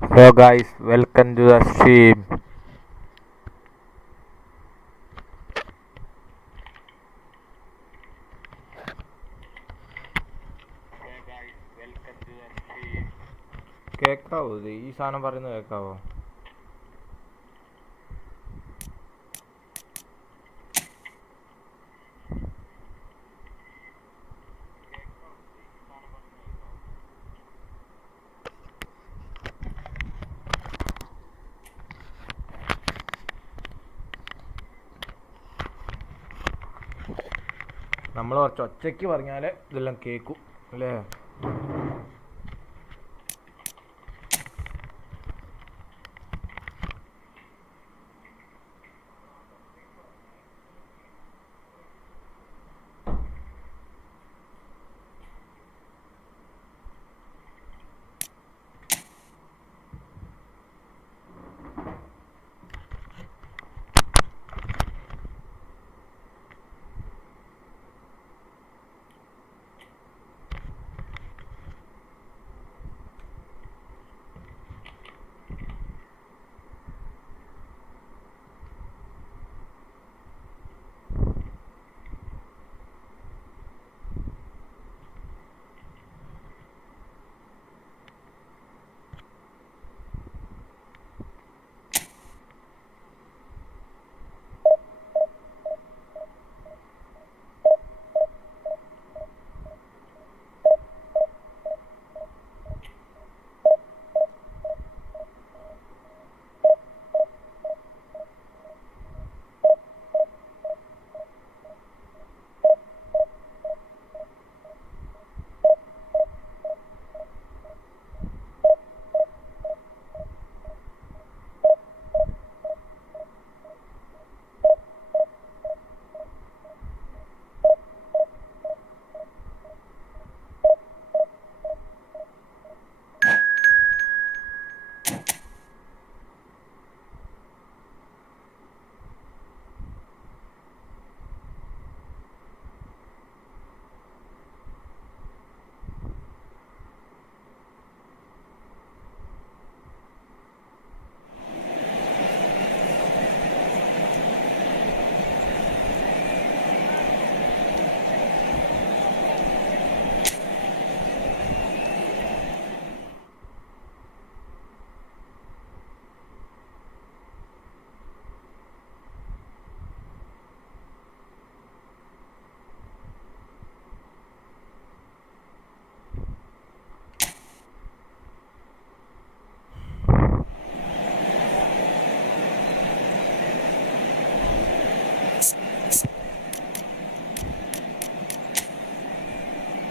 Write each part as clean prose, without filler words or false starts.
Hello guys, welcome to the stream. കേക്കാവോ ഇത് ഈ സാധനം പറയുന്നത് കേക്കാവോ? നമ്മൾ കുറച്ച് ഒച്ചയ്ക്ക് പറഞ്ഞാലേ ഇതെല്ലാം കേൾക്കും അല്ലേ?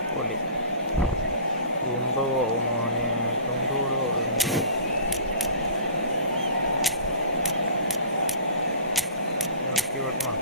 പൊളി കുമ്പോ മോനെ കൊണ്ടോടോ ഇറക്കി വിടണം.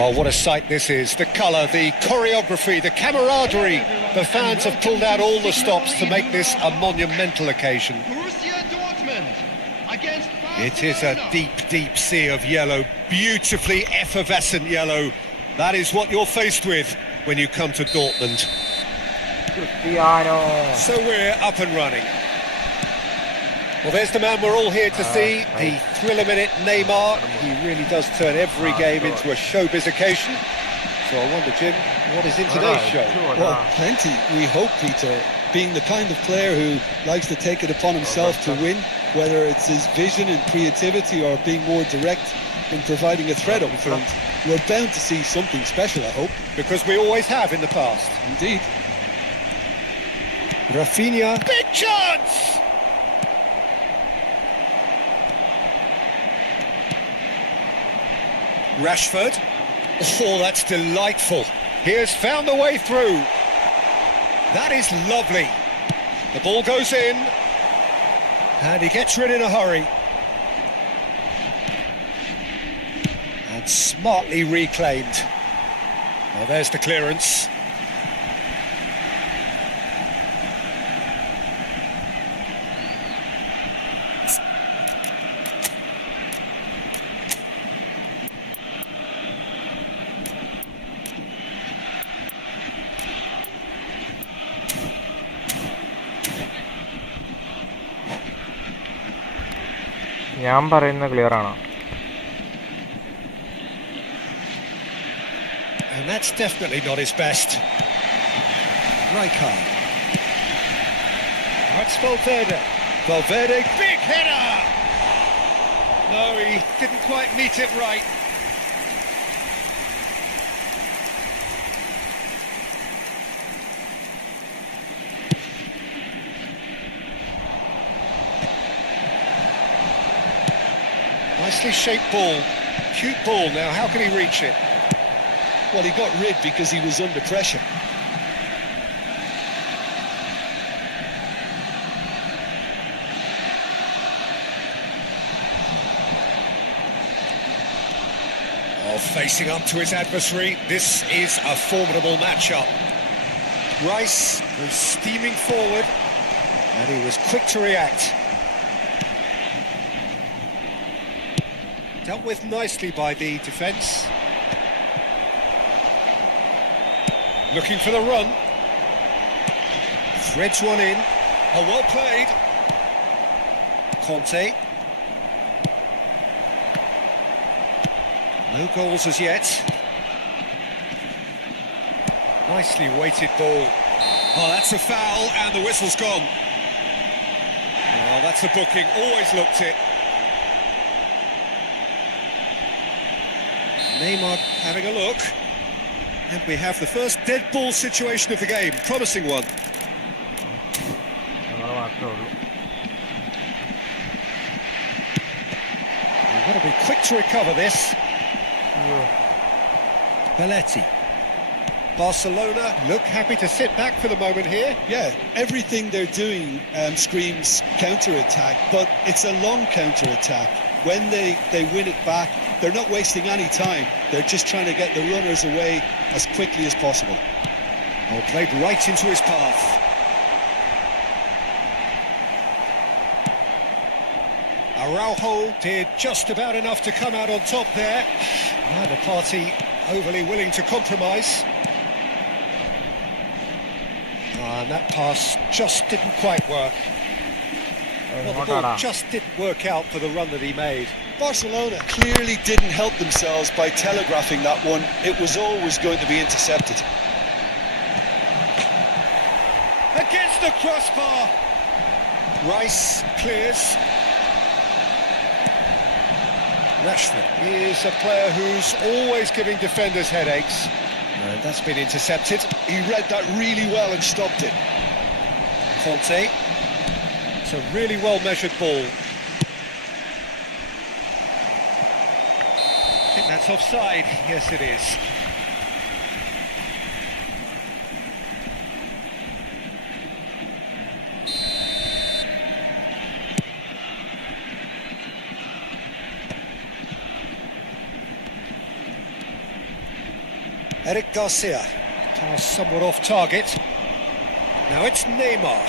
Well, what a sight this is. The colour, the choreography, the camaraderie. The fans have pulled out all the stops to make this a monumental occasion. It is a deep, deep sea of yellow, beautifully effervescent yellow. That is what you're faced with when you come to Dortmund. Cristiano. So we're up and running. Well, there's the man we're all here to see, the thriller-minute Neymar. He really does turn every game into a showbiz occasion. So I wonder, Jim, what is in today's show? Well, plenty, we hope, Peter. Being the kind of player who likes to take it upon himself to win, whether it's his vision and creativity or being more direct in providing a threat up front, we're bound to see something special, I hope. Because we always have in the past. Indeed. Rafinha. Big chance! Rashford. Oh, that's delightful. He has found a way through. That is lovely. The ball goes in. And he gets rid in a hurry. And smartly reclaimed. Well, there's the clearance. ഞാൻ പറയുന്നത് clear ആണോ? And that's definitely not his best. Rijkaard. That's Valverde. Valverde, big header! No, he didn't quite meet it right. Nicely shaped ball. Cute ball now, how can he reach it? Well, he got rid because he was under pressure. Oh, facing up to his adversary, this is a formidable matchup. Rice was steaming forward, and he was quick to react. Dealt with nicely by the defence. Looking for the run. Threads one in. Oh, well played. Conte. No goals as yet. Nicely weighted ball. Oh, that's a foul, and the whistle's gone. Oh, that's a booking. Always looked it. Neymar having a look. And we have the first dead ball situation of the game. Promising one. We've got to be quick to recover this. Belletti. Barcelona look happy to sit back for the moment here. Yeah, everything they're doing screams counter-attack, but it's a long counter-attack. When they win it back, they're not wasting any time. They're just trying to get the runners away as quickly as possible. Oh, played right into his path. Araujo did just about enough to come out on top there. Neither party overly willing to compromise. And that pass just didn't quite work. Well, the ball just didn't work out for the run that he made. Barcelona clearly didn't help themselves by telegraphing that one. It was always going to be intercepted. Against the crossbar. Rice clears. Rashford is a player who's always giving defenders headaches. And that's been intercepted. He read that really well and stopped it. Conte. It's a really well-measured ball. I think that's offside. Yes, it is. Eric Garcia. Pass somewhat off target. Now it's Neymar.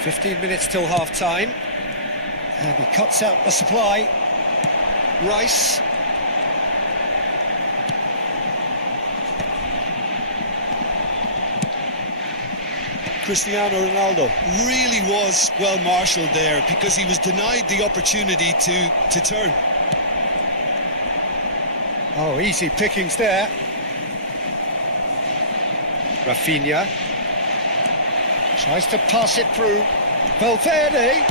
15 minutes till half-time. And he cuts out the supply. Rice. Cristiano Ronaldo really was well marshalled there because he was denied the opportunity to turn. Oh, easy pickings there. Rafinha tries to pass it through. Valverde.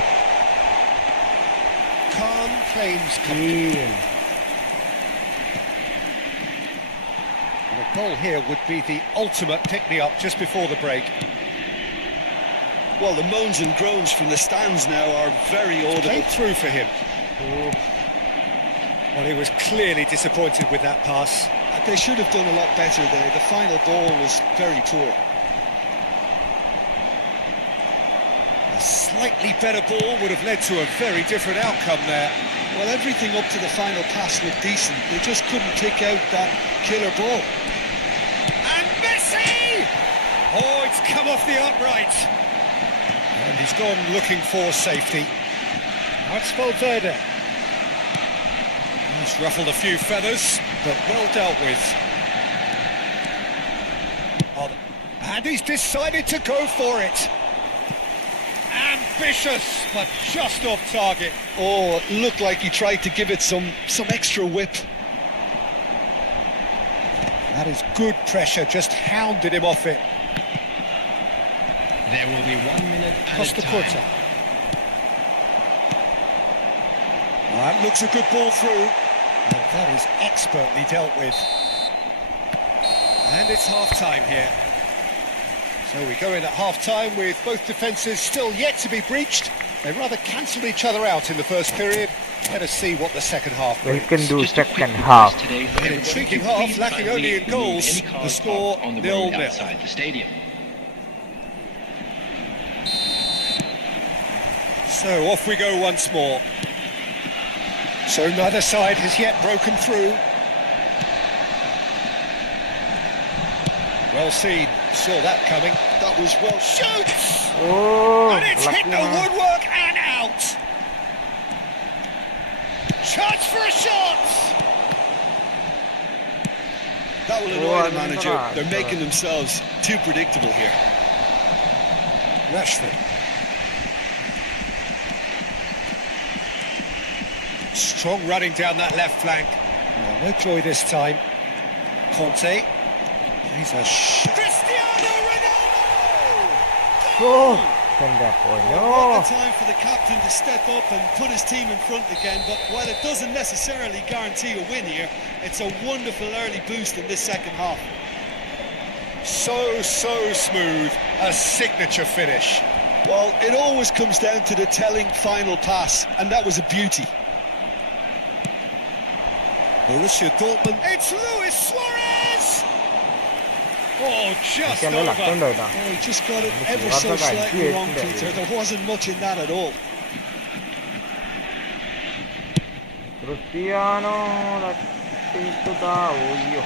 Calm claims comfortable. And a goal here would be the ultimate pick-me-up just before the break. Well, the moans and groans from the stands now are very audible. Played through for him. Oh, Well, he was clearly disappointed with that pass. They should have done a lot better there. The final ball was very poor. A slightly better ball would have led to a very different outcome there. Well, everything up to the final pass looked decent. They just couldn't pick out that killer ball. And Messi! Oh, it's come off the upright. And he's gone looking for safety. That's Valverde. He's ruffled a few feathers, but well dealt with. Oh, and he's decided to go for it. Ambitious, but just off target. Oh, it looked like he tried to give it some extra whip. That is good pressure, just hounded him off it. There will be 1 minute added Costa Curta. time. That looks a good ball through. And that is expertly dealt with. And it's half-time here. So we go in at half-time with both defences still yet to be breached. They rather cancelled each other out in the first period. Let us see what the second half brings. welcome to Just a second quick half. request today for An everybody intriguing to half, please lacking kindly only in goals. remove any The cars score parked on the road 0-0. outside the stadium. So off we go once more. So neither side has yet broken through. Well seen, saw that coming. That was well. Shoots! Oh, And it's hit lucky the man. woodwork and out! Chance for a shot! That will Oh, annoy the I manager. remember They're that. making themselves too predictable here. Rashford. Strong running down that left flank. Oh, no joy this time. Conte. He's a Cristiano Ronaldo! Oh, send that boy. What No. a time for the captain to step up and put his team in front again. But while it doesn't necessarily guarantee a win here, it's a wonderful early boost in this second half. So smooth. A signature finish. Well, it always comes down to the telling final pass, and that was a beauty. Borussia Dortmund. It's Luis Suarez! Oh, just Can over. Oh, he just got it ever so slightly wrong, Peter. There wasn't much in that at all. Cristiano, that into the oh,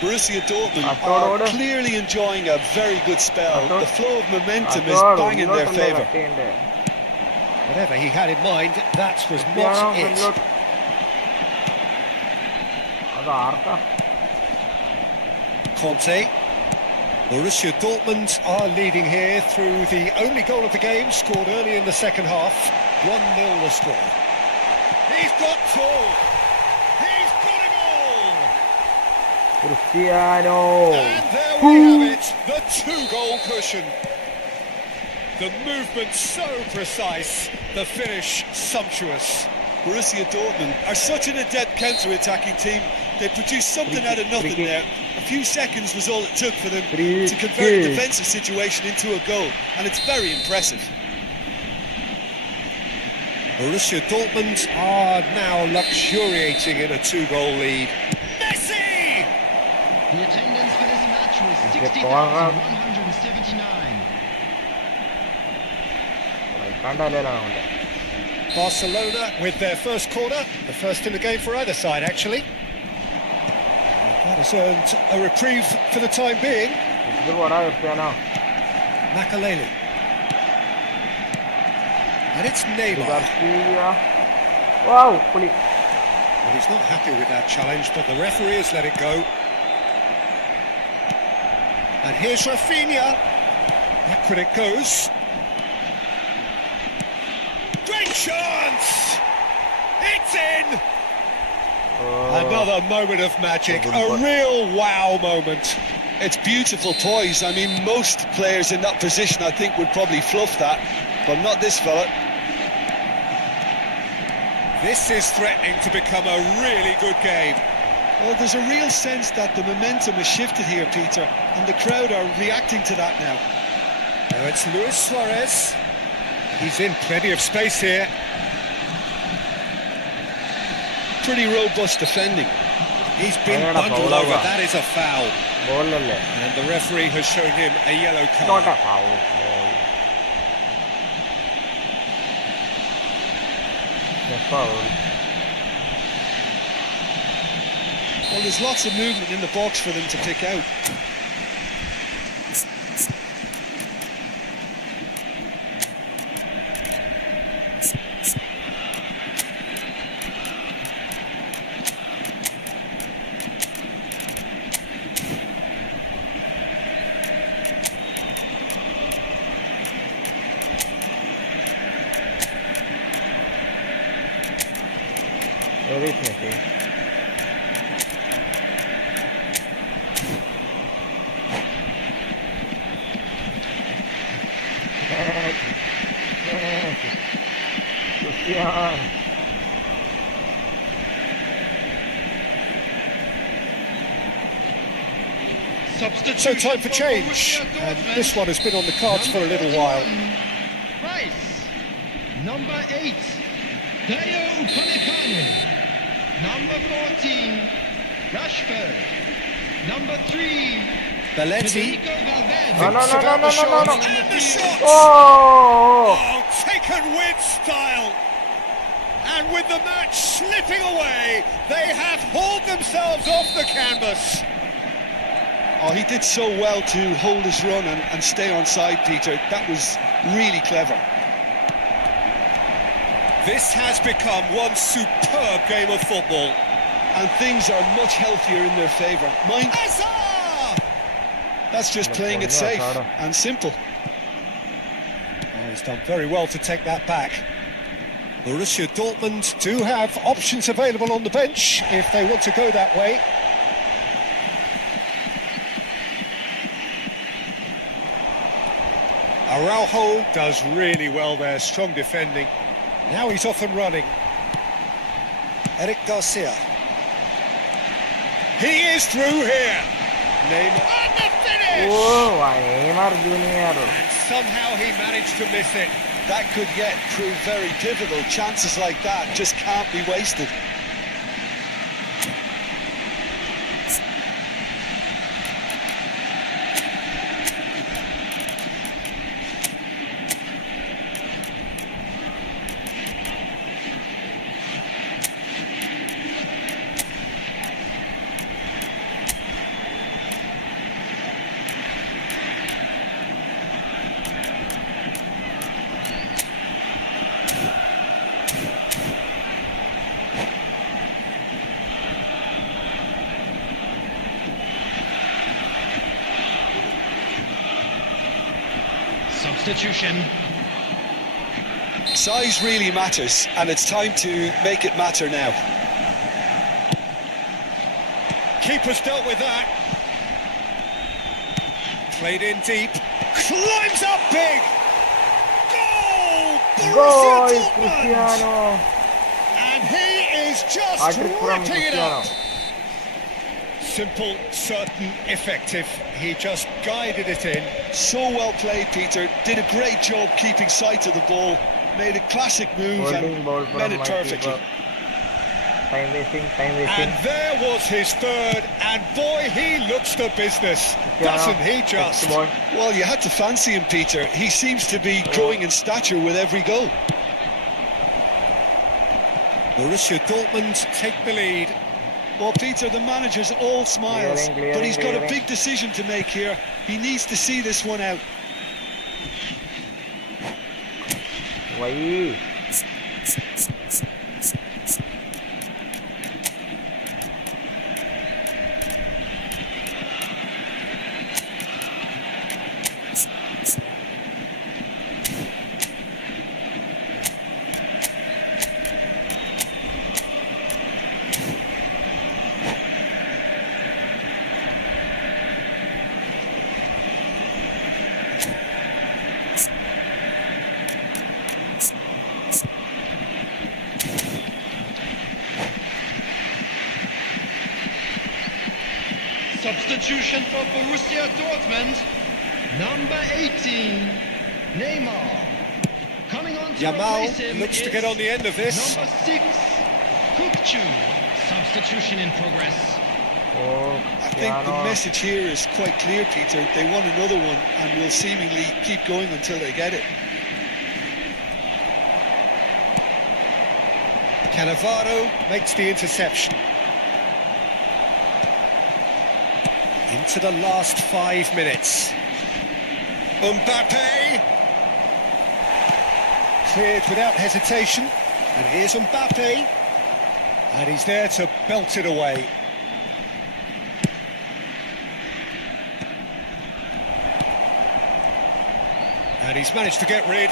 Borussia Dortmund After are clearly enjoying a very good spell. After- The flow of momentum is Adoro, bang in their favour. Whatever he had in mind, that was Cristiano, not it. മുന്നോട്ട്. അത് ആർക്കാ? Conte. Borussia Dortmund are leading here through the only goal of the game, scored early in the second half. 1-0 the score. He's got two! He's got it all! Cristiano. And there we have it, the two-goal cushion. The movement so precise, the finish sumptuous. Borussia Dortmund are such an adept counter-attacking team. They produced something out of nothing kick. there. A few seconds was all it took for them Free to convert a kick. defensive situation into a goal, and it's very impressive. Borussia Dortmund are now luxuriating in a two-goal lead. Messi! The attendance for this match was Get power. 60,179. കണ്ടല്ലേ Barcelona with their first corner, the first in the game for either side actually. That has earned a reprieve for the time being. ഇത് പോടാ Cristiano. Makaleli. And it's Neymar. Garcia. Wow പുളി. Well, he's not happy with that challenge, but the referee has let it go. And here's Rafinha. Back when it goes. Great chance! It's in! Another moment of magic, a real wow moment. It's beautiful poise. I mean, most players in that position, I think, would probably fluff that, but not this fella. This is threatening to become a really good game. Well, there's a real sense that the momentum has shifted here, Peter, and the crowd are reacting to that now. Now it's Luis Suarez. He's in plenty of space here. Pretty robust defending. He's been Ayada bundled foul over. ആവാ. That is a foul. ബോളല്ലേ? And the referee has shown him a yellow Not card. a foul. Ball. A foul. Well, there's lots of movement in the box for them to pick out. Very sneaky. Cristiano. So time for change. And this one has been on the cards for a little while. Rice. Number 8, Dayo Upamecano. Number 14, Rashford. Number 3, Belletti. Federico Valverde. No, no, no, no, no, no, no. And the shot! Oh! Oh, taken with style. And with the match slipping away, they have hauled themselves off the canvas. Oh, he did so well to hold his run and stay on side, Peter. That was really clever. This has become one superb game of football. And things are much healthier in their favour. Mind, Hazard! that's just playing it safe and simple. Oh, he's done very well to take that back. Borussia Dortmund do have options available on the bench if they want to go that way. Araujo does really well there, strong defending. Now he's off and running. Eric Garcia. He is through here. Neymar. And the finish! Oh, Neymar Junior. And somehow he managed to miss it. That could yet prove very pivotal. Chances like that just can't be wasted. Substitution. Size really matters, and it's time to make it matter now. Keeper's dealt with that. Played in deep. Climbs up big. Goal! Goal, Borussia Dortmund! Cristiano. And he is just Hat-trick from ripping it Cristiano. up. Simple, certain, effective. He just guided it in. So well played, Peter. Did a great job keeping sight of the ball. Made a classic move Holding ball and from met it my perfectly. keeper. Time wasting, time wasting. And there was his third, and boy, he looks the business. Doesn't he just? Ball. Well, you had to fancy him, Peter. He seems to be growing in stature with every goal. Borussia Dortmund take the lead. Well, Peter, the manager's all smiles, Clearing, but he's got a clearing. big decision to make here. He needs to see this one out. Why? Substitution for Borussia Dortmund. Number 18, Neymar. Coming on to Yamal replace him looks to is get on the end of this. Number 6, Kukcu. Substitution in progress. Oh, I think the message here is quite clear, Peter. They want another one and will seemingly keep going until they get it. Cannavaro makes the interception. Into the last 5 minutes. Mbappe! Cleared without hesitation. And here's Mbappe. And he's there to belt it away. And he's managed to get rid.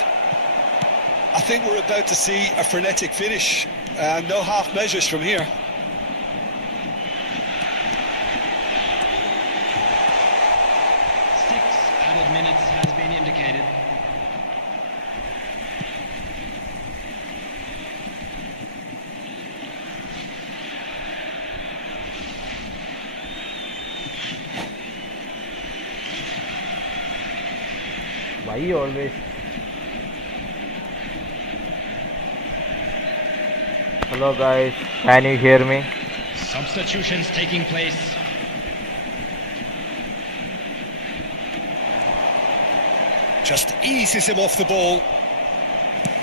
I think we're about to see a frenetic finish. No half measures from here. Added minutes has been indicated. Why always? Hello guys, can you hear me? Substitutions taking place. Just eases him off the ball.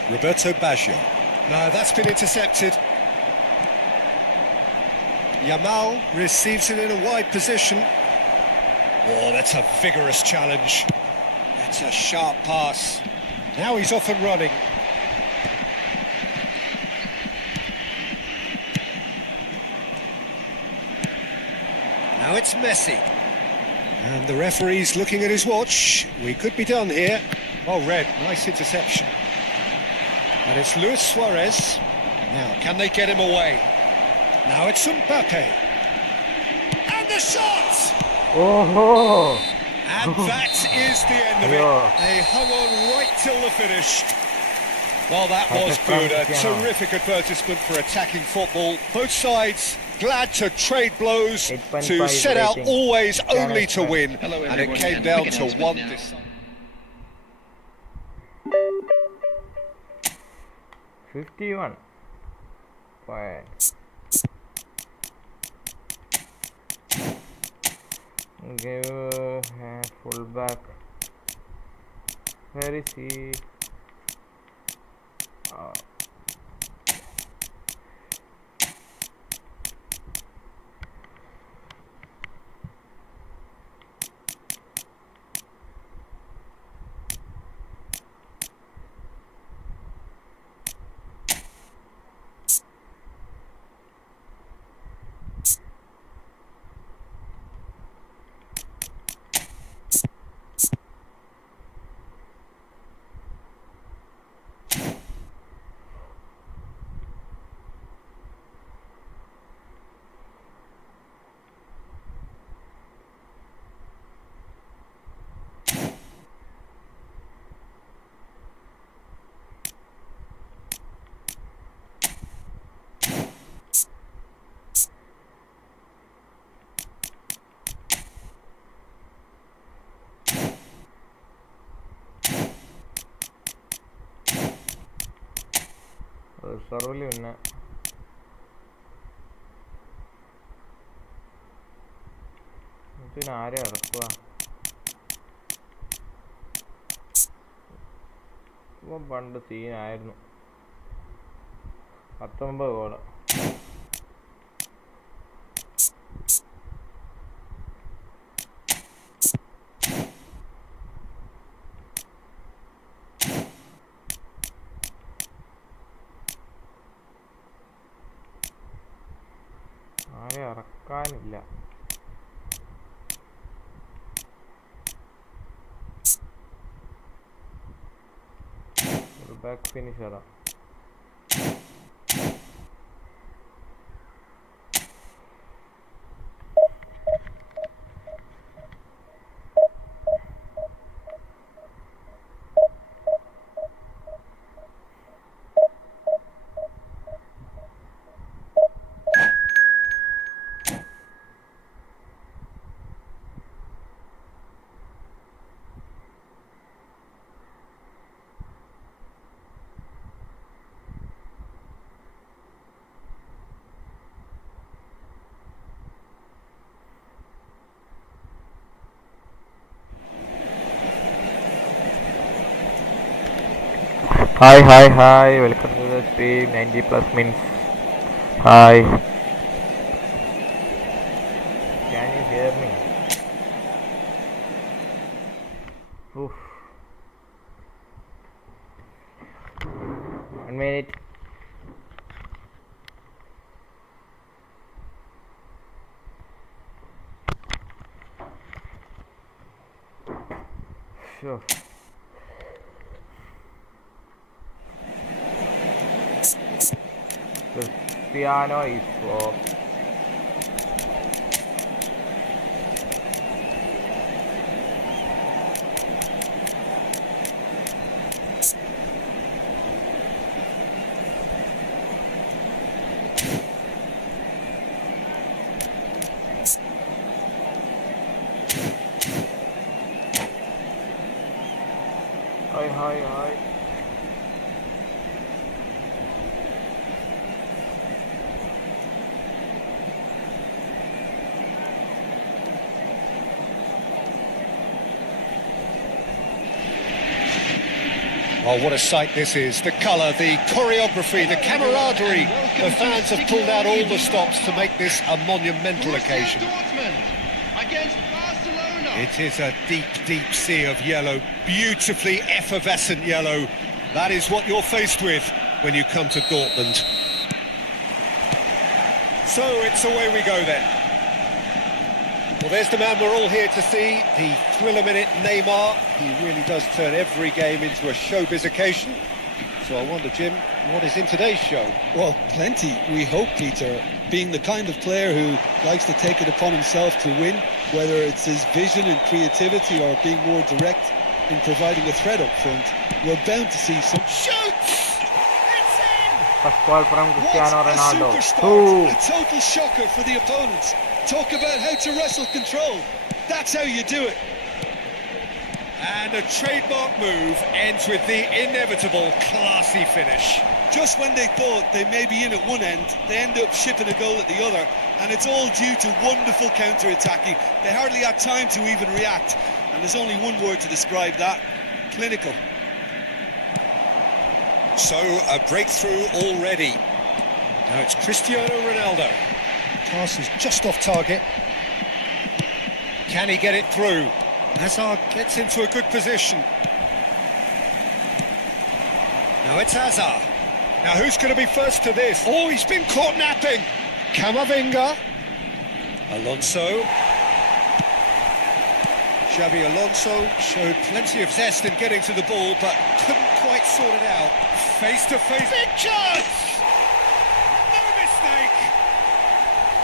Roberto Baggio. No, that's been intercepted. Yamal receives it in a wide position. Oh, that's a vigorous challenge. It's a sharp pass. Now he's off and running. Now it's Messi. And the referee's looking at his watch. We could be done here. Oh, red. Nice interception. And it's Luis Suarez. Now, can they get him away? Now it's Mbappe. And the shot! Oh, And that is the end of it. Yeah. They hung on right till the finish. Well, that was Perfect good. A practice, yeah. terrific advertisement for attacking football. Both sides glad to trade blows, 8.5 to set out rating. always only to expect. win. Hello, And it everybody, came and down quick to announcement one. now. 51. Fine. Give fullback. Where is he? സർവലി പിന്നെ പിന്നെ ആരെ ഇറക്കുക ഇപ്പം പണ്ട് സീനായിരുന്നു 19 goal ആരെ ഇറക്കാനില്ല ഒരു back ഫിനിഷറാ Hi. Welcome to the stream. 90 plus minutes. Hi. Can you hear me? Oof. 1 minute. Sure. Cristiano is for hi. Oh, what a sight this is. The colour, the choreography, the camaraderie. The fans have pulled out all the stops to make this a monumental occasion. Against Barcelona. It is a deep, deep sea of yellow, beautifully effervescent yellow. That is what you're faced with when you come to Dortmund. So it's away we go then. Well, there's the man we're all here to see, the thriller-minute Neymar. He really does turn every game into a showbiz occasion. So I wonder, Jim, what is in today's show? Well, plenty, we hope, Peter. Being the kind of player who likes to take it upon himself to win, whether it's his vision and creativity or being more direct in providing a threat up front, we're bound to see some... Shoots! It's in! First ball from Cristiano What a Ronaldo. superstart! A total shocker for the opponents. Talk about how to wrestle control. That's how you do it. And a trademark move ends with the inevitable classy finish. Just when they thought they may be in at one end, they end up shipping a goal at the other, and it's all due to wonderful counter-attacking. They hardly had time to even react, and there's only one word to describe that: clinical. So a breakthrough already. Now it's Cristiano Ronaldo. Pass is just off target. Can he get it through? Hazard gets into a good position. Now it's Hazard. Now who's going to be first to this? Oh, he's been caught napping. Camavinga. Alonso. Xabi Alonso showed plenty of zest in getting to the ball, but couldn't quite sort it out. Face to face. Big chance! No mistake!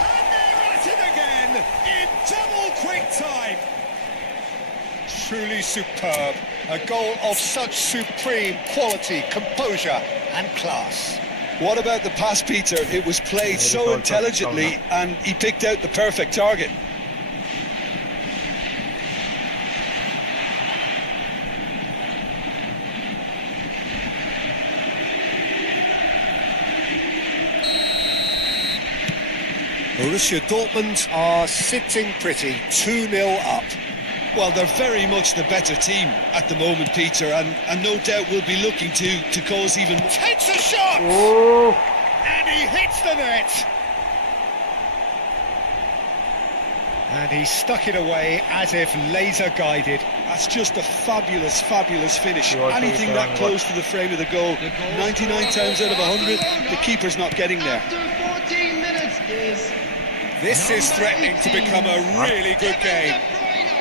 And they're at it again in double quick time. Truly superb. A goal of such supreme quality, composure and class. What about the pass, Peter? It was played so intelligently, and he picked out the perfect target. Borussia Dortmund are sitting pretty, 2-0 up. Well, they're very much the better team at the moment, Peter, and no doubt will be looking to cause even... Takes a shot! Oh. And he hits the net! And he stuck it away as if laser guided. That's just a fabulous, fabulous finish. Sure, Anything that close to the frame of the goal, 99 times out of 100, the keeper's not getting there. After 14 minutes is... This is threatening to become a really good game.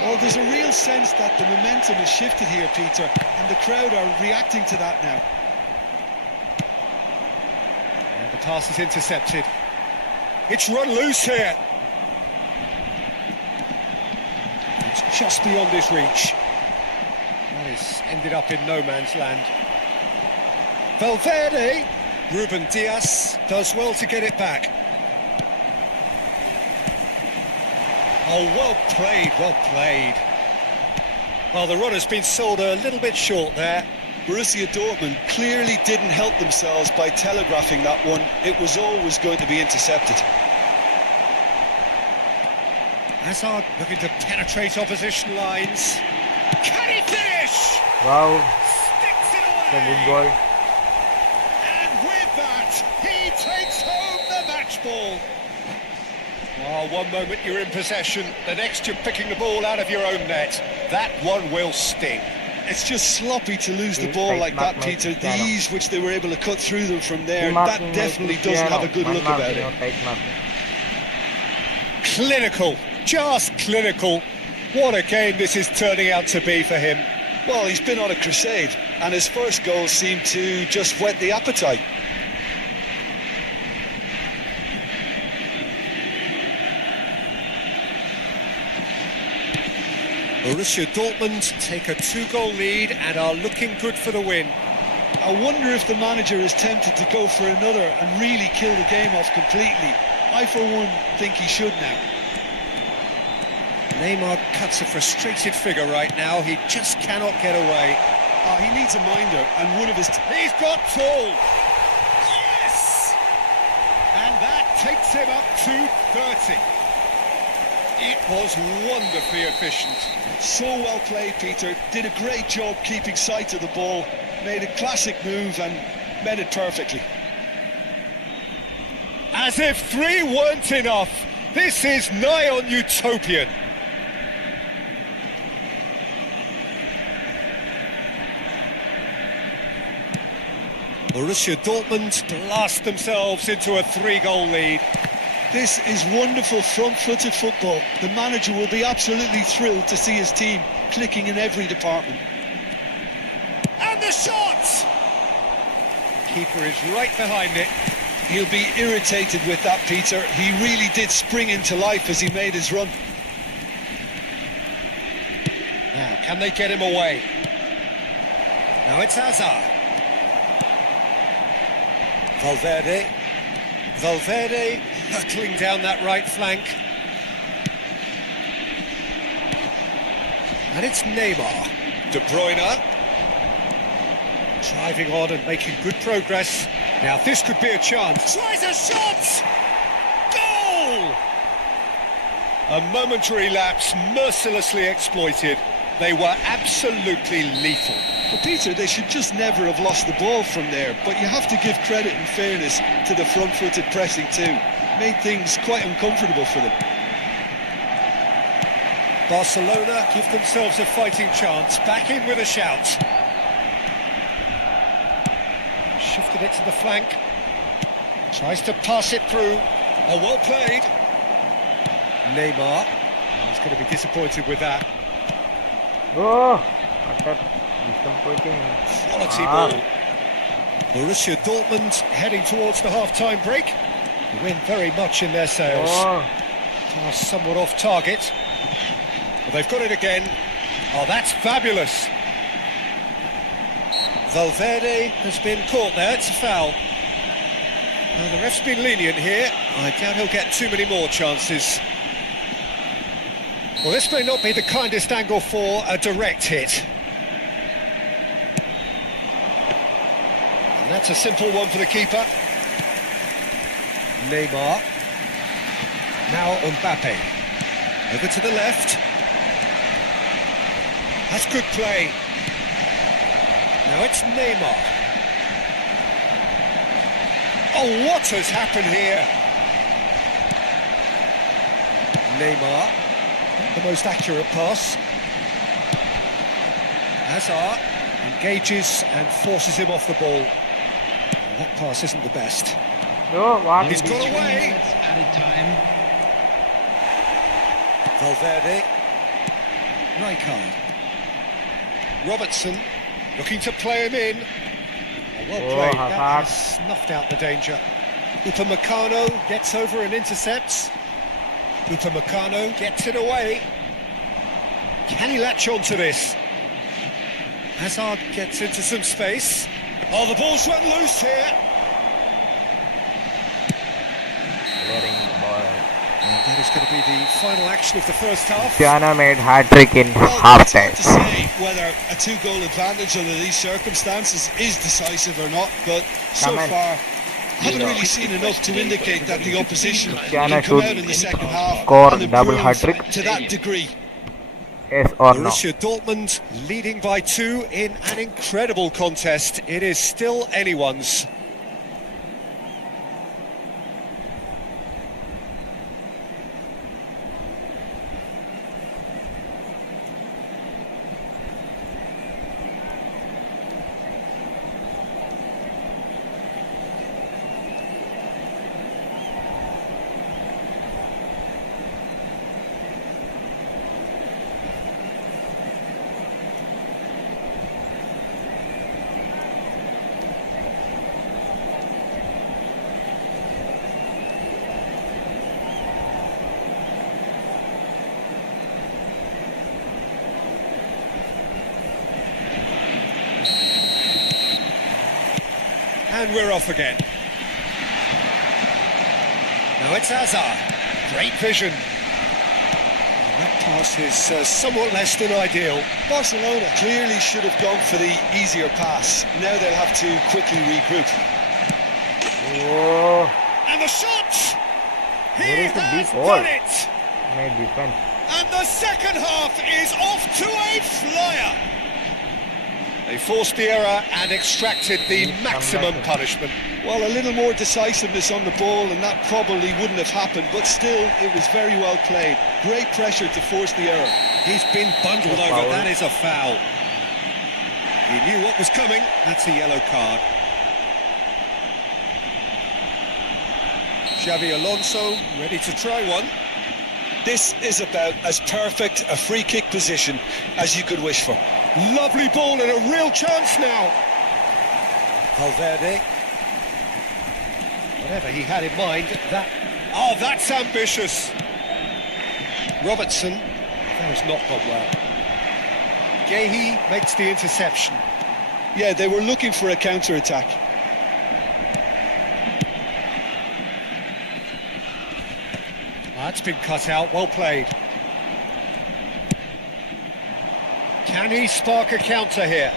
Well, there's a real sense that the momentum has shifted here, Peter, and the crowd are reacting to that now. And the pass is intercepted. It's run loose here. It's just beyond his reach. That is ended up in no man's land. Valverde. Ruben Dias does well to get it back. Oh, well played, well played. Well, the runner's been sold a little bit short there. Borussia Dortmund clearly didn't help themselves by telegraphing that one. It was always going to be intercepted. Hazard looking to penetrate opposition lines. Can he finish? Wow. Sticks it It's a good away. goal. shot! He takes home the match ball. Oh, one moment you're in possession, the next you're picking the ball out of your own net. That one will sting. It's just sloppy to lose the ball like that, Peter. The ease which they were able to cut through them from there, that definitely doesn't have a good look about it. Clinical, just clinical. What a game this is turning out to be for him. Well, he's been on a crusade, and his first goal seemed to just whet the appetite. Borussia Dortmund take a 2-goal lead and are looking good for the win. I wonder if the manager is tempted to go for another and really kill the game off completely. I, for one, think he should now. Neymar cuts a frustrated figure right now. He just cannot get away. He needs a minder, and one of his... He's got Paul! Yes! And that takes him up to 30. It was wonderfully efficient. So well played, Peter. Did a great job keeping sight of the ball. Made a classic move and met it perfectly. As if 3 weren't enough. This is nigh on utopian. Borussia Dortmund blast themselves into a 3-goal lead. This is wonderful front-footed football. The manager will be absolutely thrilled to see his team clicking in every department. And the shot! Keeper is right behind it. He'll be irritated with that, Peter. He really did spring into life as he made his run. Now, can they get him away? Now it's Hazard. Valverde hurtling down that right flank. And it's Neymar. De Bruyne driving on and making good progress. Now this could be a chance. Tries a shot! Goal! A momentary lapse mercilessly exploited. They were absolutely lethal. Well, Peter, they should just never have lost the ball from there, but you have to give credit and fairness to the front-footed pressing too. Made things quite uncomfortable for them. Barcelona give themselves a fighting chance, back in with a shout. Shifted it to the flank. Tries to pass it through. Oh, well played. Neymar. He's going to be disappointed with that. Oh, disappointing. Quality ball. Borussia Dortmund heading towards the half-time break. The wind very much in their sails. Pass somewhat off target. But they've got it again. Oh, that's fabulous. Valverde has been caught there. It's a foul. Now, the ref's been lenient here. I doubt he'll get too many more chances. Well, this may not be the kindest angle for a direct hit. And that's a simple one for the keeper. Neymar. Now Mbappe. Over to the left. That's good play. Now it's Neymar. Oh, what has happened here? Neymar. Not the most accurate pass. Hazard engages and forces him off the ball. Well, that pass isn't the best. No, what? He's got away. Added time. Valverde. Rijkaard. Robertson looking to play him in. Oh, well played. That has snuffed out the danger. Upamecano gets over and intercepts. Upamecano gets it away. Can he latch on to this? Hazard gets into some space. Oh, the ball's run loose here. Clearing the ball. And that is going to be the final action of the first half. Cristiano made hat-trick in Well, half it's time. hard to say whether a 2-goal advantage under these circumstances is decisive or not, but so Come on. far I haven't really seen enough to indicate that the opposition Cristiano can come should out in the second half score and double improve hat-trick. to that degree. Yes or no? Borussia Dortmund leading by 2 in an incredible contest. It is still anyone's. And we're off again. Now it's Hazard. Great vision. And that pass is somewhat less than ideal. Barcelona clearly should have gone for the easier pass. Now they'll have to quickly regroup. Oh, And the shot! He There is a has big goal. done it! my defense. And the second half is off to a flyer. They forced the error and extracted the maximum punishment. Well, a little more decisiveness on the ball and that probably wouldn't have happened, but still, it was very well played. Great pressure to force the error. He's been bundled A over. foul. That is a foul. He knew what was coming. That's a yellow card. Xavi Alonso ready to try one. This is about as perfect a free kick position as you could wish for. Lovely ball and a real chance now. Valverde. Whatever he had in mind, that... Oh, that's ambitious. Robertson. That has not gone well. Gehi makes the interception. Yeah, they were looking for a counter-attack. That's been cut out, well played. Can he spark a counter here?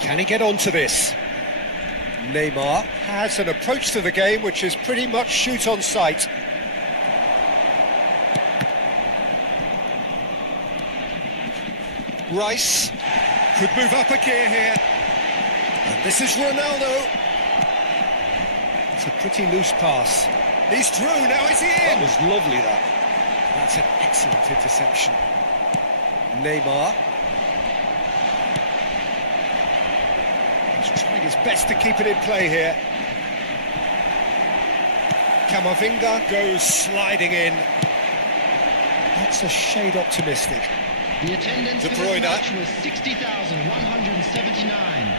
Can he get onto this? Neymar has an approach to the game which is pretty much shoot on sight. Rice could move up a gear here. And this is Ronaldo. It's a pretty loose pass. He's through, now is he in? That was lovely, that. That's an excellent interception. Neymar. He's trying his best to keep it in play here. Camavinga goes sliding in. That's a shade optimistic. The attendance De for this Bruyne. match was 60,179.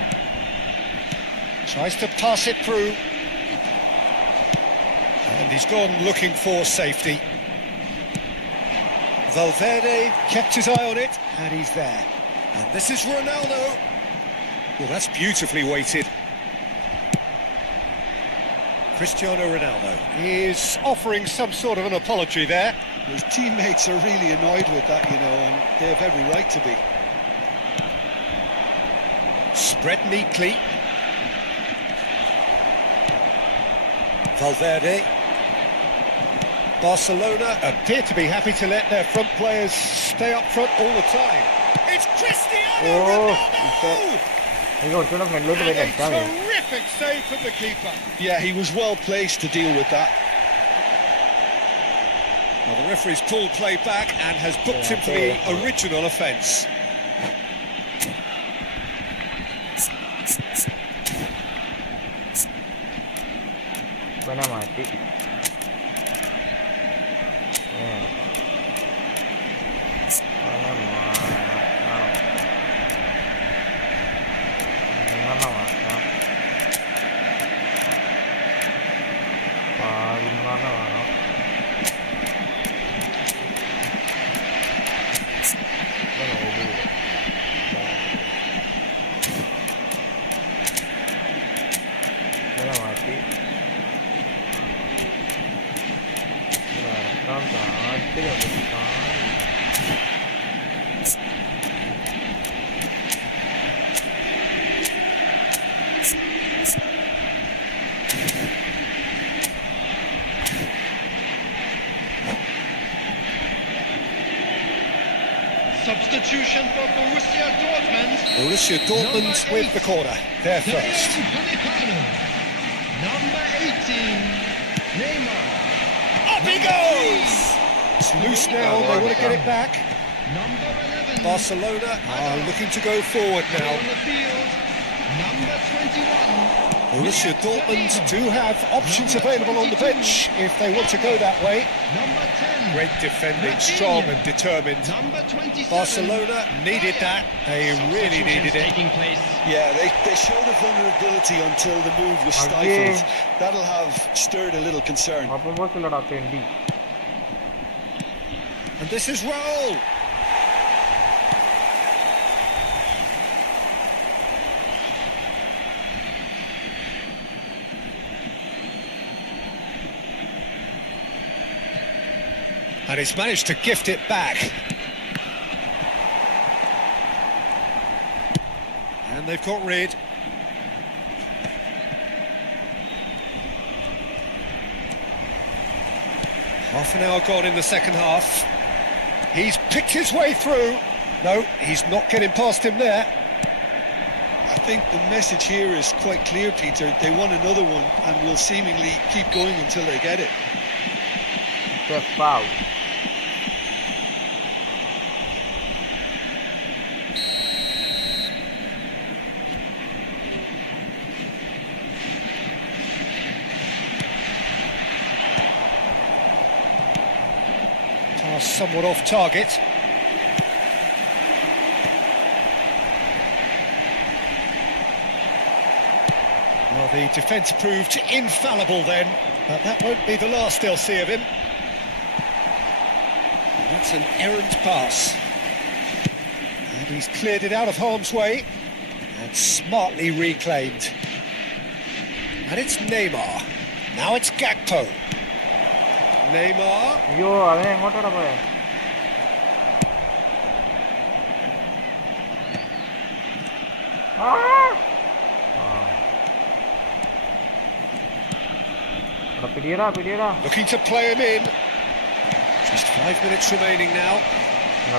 Tries to pass it through. And he's gone looking for safety. Valverde kept his eye on it, and he's there. And this is Ronaldo. Well, that's beautifully weighted. Cristiano Ronaldo is offering some sort of an apology there. His teammates are really annoyed with that, you know, and they have every right to be. Spread neatly. Valverde. Barcelona appear to be happy to let their front players stay up front all the time. It's Cristiano Oh, Ronaldo! And a terrific save from the keeper. Yeah, he was well placed to deal with that. Well, the referee's pulled play back and has booked him for the original offence. Substitution for Borussia Dortmund. Borussia Dortmund Number with 8. the corner. They're first. Number 18, Neymar. Up he goes! It's loose now, they want to get it back. Number 11, Barcelona are looking to go forward on now. the field. Number 21, Borussia Dortmund do have options available on the bench if they want to go that way. number 10, Great defending, strong and determined. number 27. Barcelona needed that, they really needed it. Taking place. Yeah, they showed a vulnerability until the move was stifled. That'll have stirred a little concern. And this is Raul. And he's managed to gift it back. And they've got rid. Half an hour gone in the second half. He's picked his way through. No, he's not getting past him there. I think the message here is quite clear, Peter. They want another one and will seemingly keep going until they get it. It's a foul. Pass somewhat off target. Well, the defence proved infallible then, but that won't be the last they'll see of him. That's an errant pass. And he's cleared it out of harm's way and smartly reclaimed. And it's Neymar. Now it's Gakpo. Neymar. അയ്യോ അവൻ എങ്ങോട്ടാണ് പോയത്? പിടിയടാ Looking to play him in. Just 5 minutes remaining now.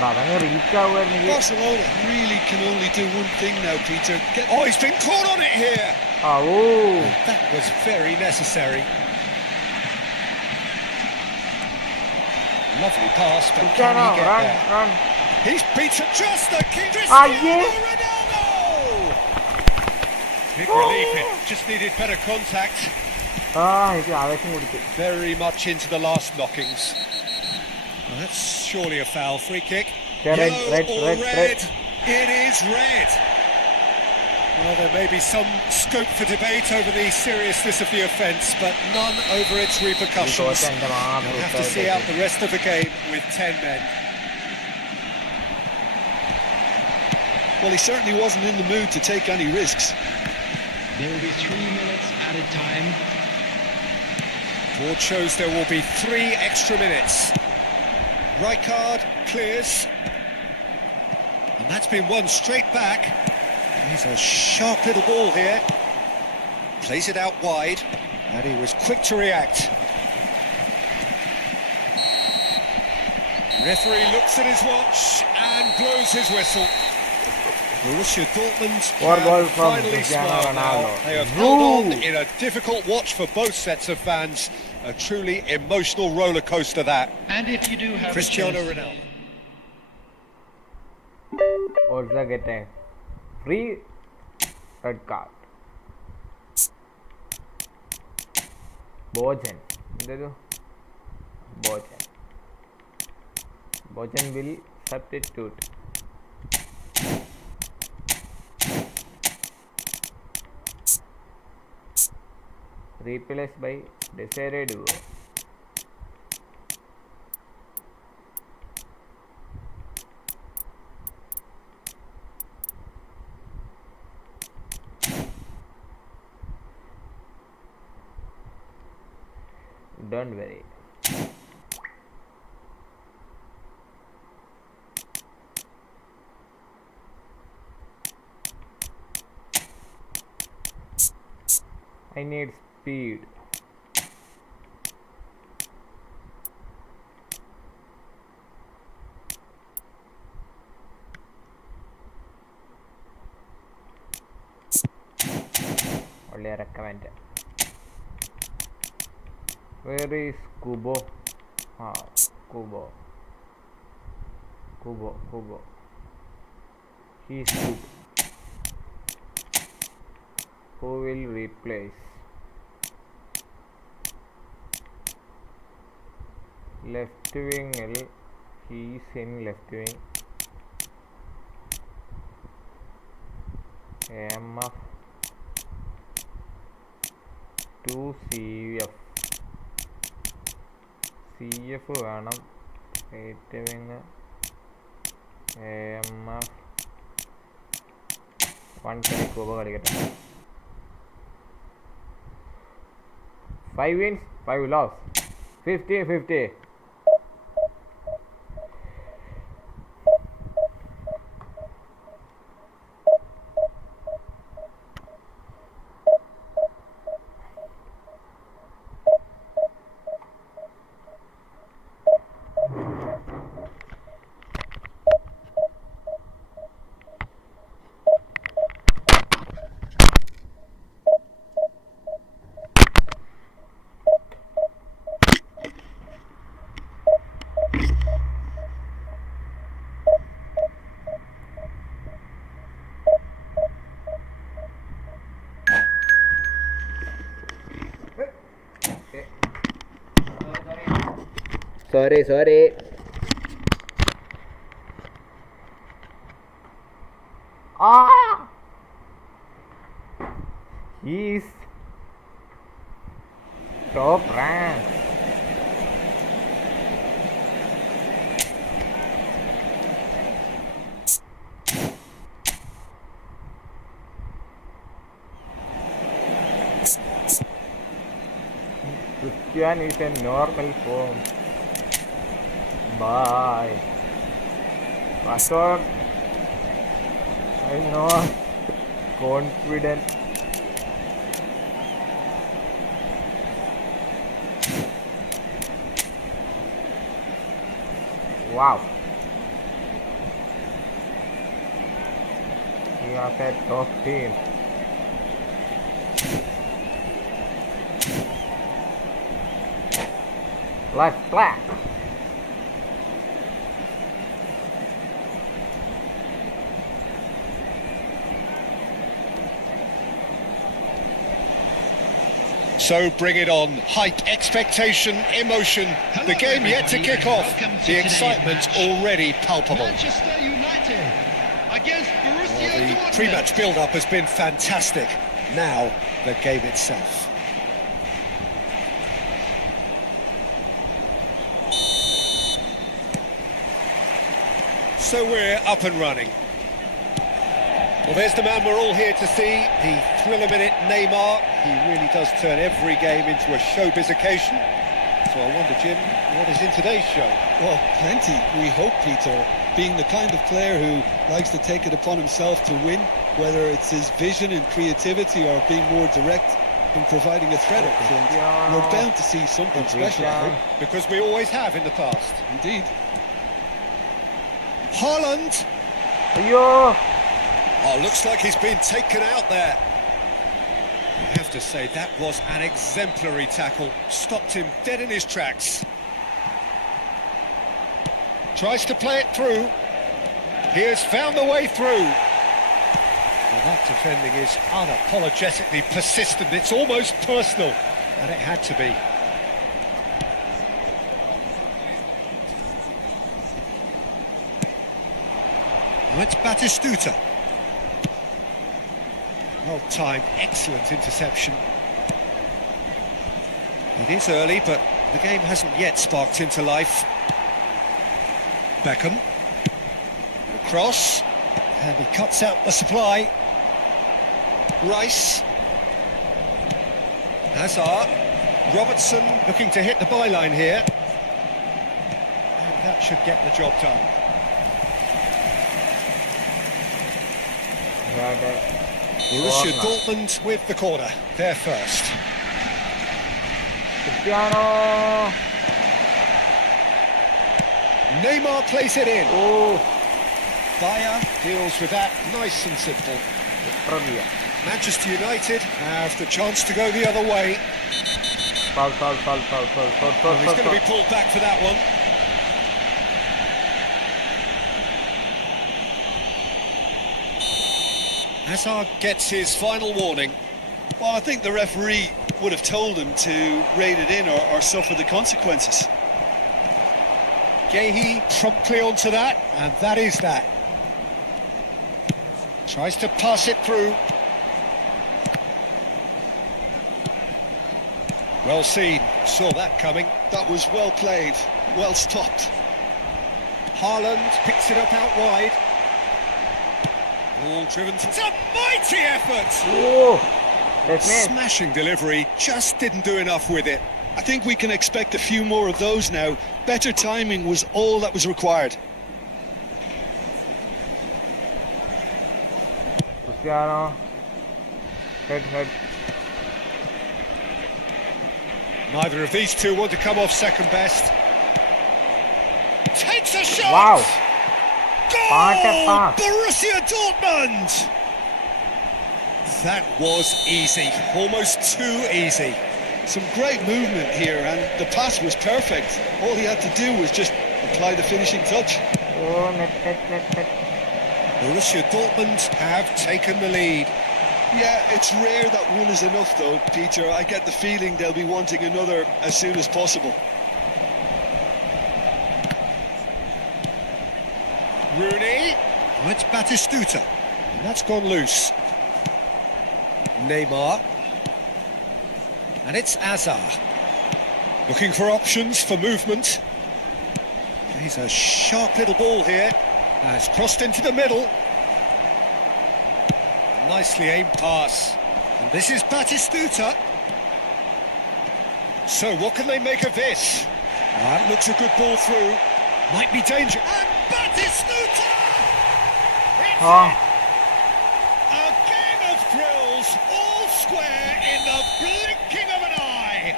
അതങ്ങ് reach ആവുമായിരുന്നെങ്കിൽ. Barcelona really can only do one thing now, Peter. Oh, he's been caught on it here. That was very necessary. Lovely pass, but can he get there? Run. He's beaten just the king. Cristiano Ronaldo! Big relief, it just needed better contact. എനിക്ക് ആവേശം കൊടുത്തു. Very much into the last knockings. Well, that's surely a foul. Free kick. Red. It is red. Well, there may be some scope for debate over the seriousness of the offence, but none over its repercussions. They'll have to see out the rest of the game with 10 men. Well, he certainly wasn't in the mood to take any risks. There will be 3 minutes added time. Board shows there will be 3 extra minutes. Right card, clears. And that's been won straight back. He's a sharp little ball here. Plays it out wide. And he was quick to react. Referee looks at his watch and blows his whistle. Borussia Dortmund goal from finally Cristiano smile now. Ronaldo. They have held on in a difficult watch for both sets of fans. A truly emotional roller coaster that. And if you do have Cristiano a chance, Ronaldo. Also get a free red card. Bojan. Bojan will substitute. Replaced by Desiree Duo. Don't worry. I need speed. Only a recommend. Where is Kubo? Kubo. He's good. Who will replace? Left wing. He is in left wing. AMF 2 CF. CF വേണം. Right wing AMF 1 കൂബ കളിക്കട്ടെ. 5 wins 5 loss 50-50. Sorry. Ah! He's top rank. Christian is in normal form. Bye. Pastor, I'm not confident. Wow. He has a top team. Let's clap. So bring it on. Hype, expectation, emotion. Hello, The game yet to everybody, kick and off. welcome to The today's excitement match. already palpable. Manchester United against Borussia The Dortmund. pre-match build-up has been fantastic. Now, the game itself. So we're up and running. Well, there's the man we're all here to see, the thriller-minute Neymar. He really does turn every game into a showbiz occasion. So I wonder, Jim, what is in today's show? Well, plenty, we hope, Peter. Being the kind of player who likes to take it upon himself to win, whether it's his vision and creativity or being more direct in providing a threat up front. We're bound to see something special, I hope. Because we always have in the past. Indeed. Haaland! Yo! Oh, looks like he's been taken out there. I have to say, that was an exemplary tackle. Stopped him dead in his tracks. Tries to play it through. He has found the way through. Well, that defending is unapologetically persistent. It's almost personal. And it had to be. Now it's Batistuta. Well timed, excellent interception. It is early, but the game hasn't yet sparked into life. Beckham. Cross. And he cuts out the supply. Rice. Hazard. Robertson looking to hit the byline here. And that should get the job done. Borussia Dortmund with the corner. They're first. Cristiano. Neymar plays it in. Oh, Bayer deals with that nice and simple. Australia. Manchester United have the chance to go the other way. Foul. He's going to be pulled back for that one. Hazard gets his final warning. Well, I think the referee would have told him to rein it in or suffer the consequences. Gehi promptly onto that, and that is that. Tries to pass it through. Well seen, saw that coming. That was well played, well stopped. Haaland picks it up out wide. All driven to... It's a mighty effort! Oh, that's me. Smashing delivery, just didn't do enough with it. I think we can expect a few more of those now. Better timing was all that was required. Cristiano. Head. Neither of these two want to come off second best. Takes a shot! Wow. Goal! Pass. Borussia Dortmund! That was easy, almost too easy. Some great movement here, and the pass was perfect. All he had to do was just apply the finishing touch. Oh, net. Borussia Dortmund have taken the lead. Yeah, it's rare that one is enough though, Peter. I get the feeling they'll be wanting another as soon as possible. Rooney. Oh, it's Batistuta. And that's gone loose. Neymar. And it's Azar. Looking for options for movement. He's a sharp little ball here. It's crossed into the middle. Nicely aimed pass. And this is Batistuta. So what can they make of this? That looks a good ball through. Might be danger. And Batistuta! It's it! A game of thrills, all square in the blinking of an eye.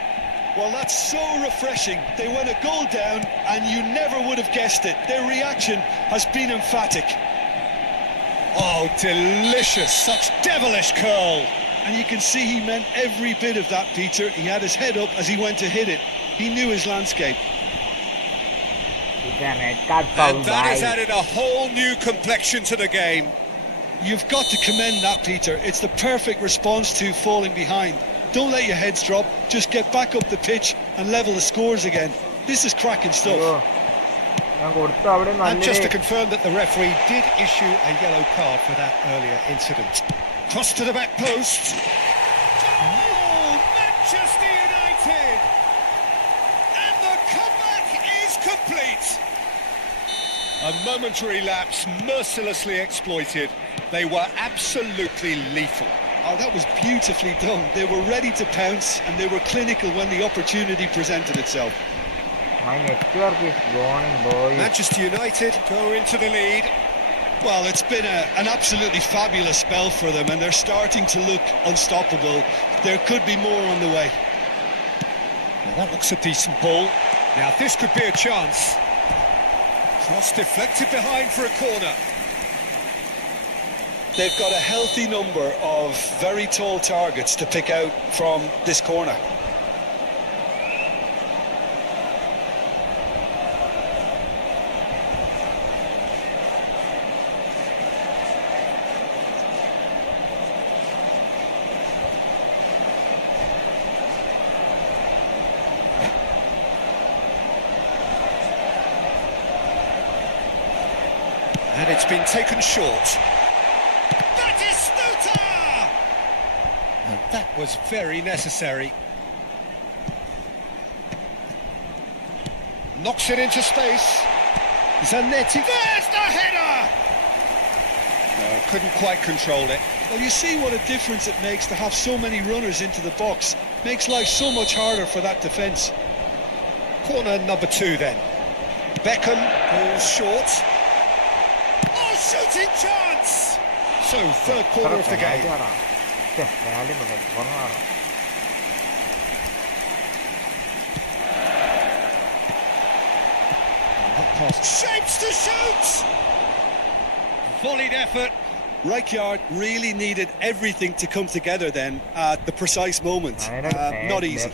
Well, that's so refreshing. They went a goal down and you never would have guessed it. Their reaction has been emphatic. Oh, delicious. Such devilish curl. And you can see he meant every bit of that, Peter. He had his head up as he went to hit it. He knew his landscape. And that has added a whole new complexion to the game. You've got to commend that, Peter. It's the perfect response to falling behind. Don't let your heads drop. Just get back up the pitch and level the scores again. This is cracking stuff. And just to confirm that the referee did issue a yellow card for that earlier incident. Cross to the back post. Oh, Manchester United! And the comeback is complete. A momentary lapse mercilessly exploited. They were absolutely lethal. Oh, that was beautifully done. They were ready to pounce and they were clinical when the opportunity presented itself. My network is going, boy. Manchester United go into the lead. Well, it's been an absolutely fabulous spell for them and they're starting to look unstoppable. There could be more on the way. Now that looks a decent ball. Now this could be a chance. Cross deflected behind for a corner. They've got a healthy number of very tall targets to pick out from this corner. And it's been taken short. And that was very necessary. Knocks it into space. Zanetti. There's the header! No, couldn't quite control it. Well, you see what a difference it makes to have so many runners into the box. Makes life so much harder for that defence. Corner number 2 then. Beckham goes short. Oh, shooting chance! So, third corner of the game. Shapes to shoot! Volleyed effort. Rijkaard really needed everything to come together then at the precise moment. Not easy.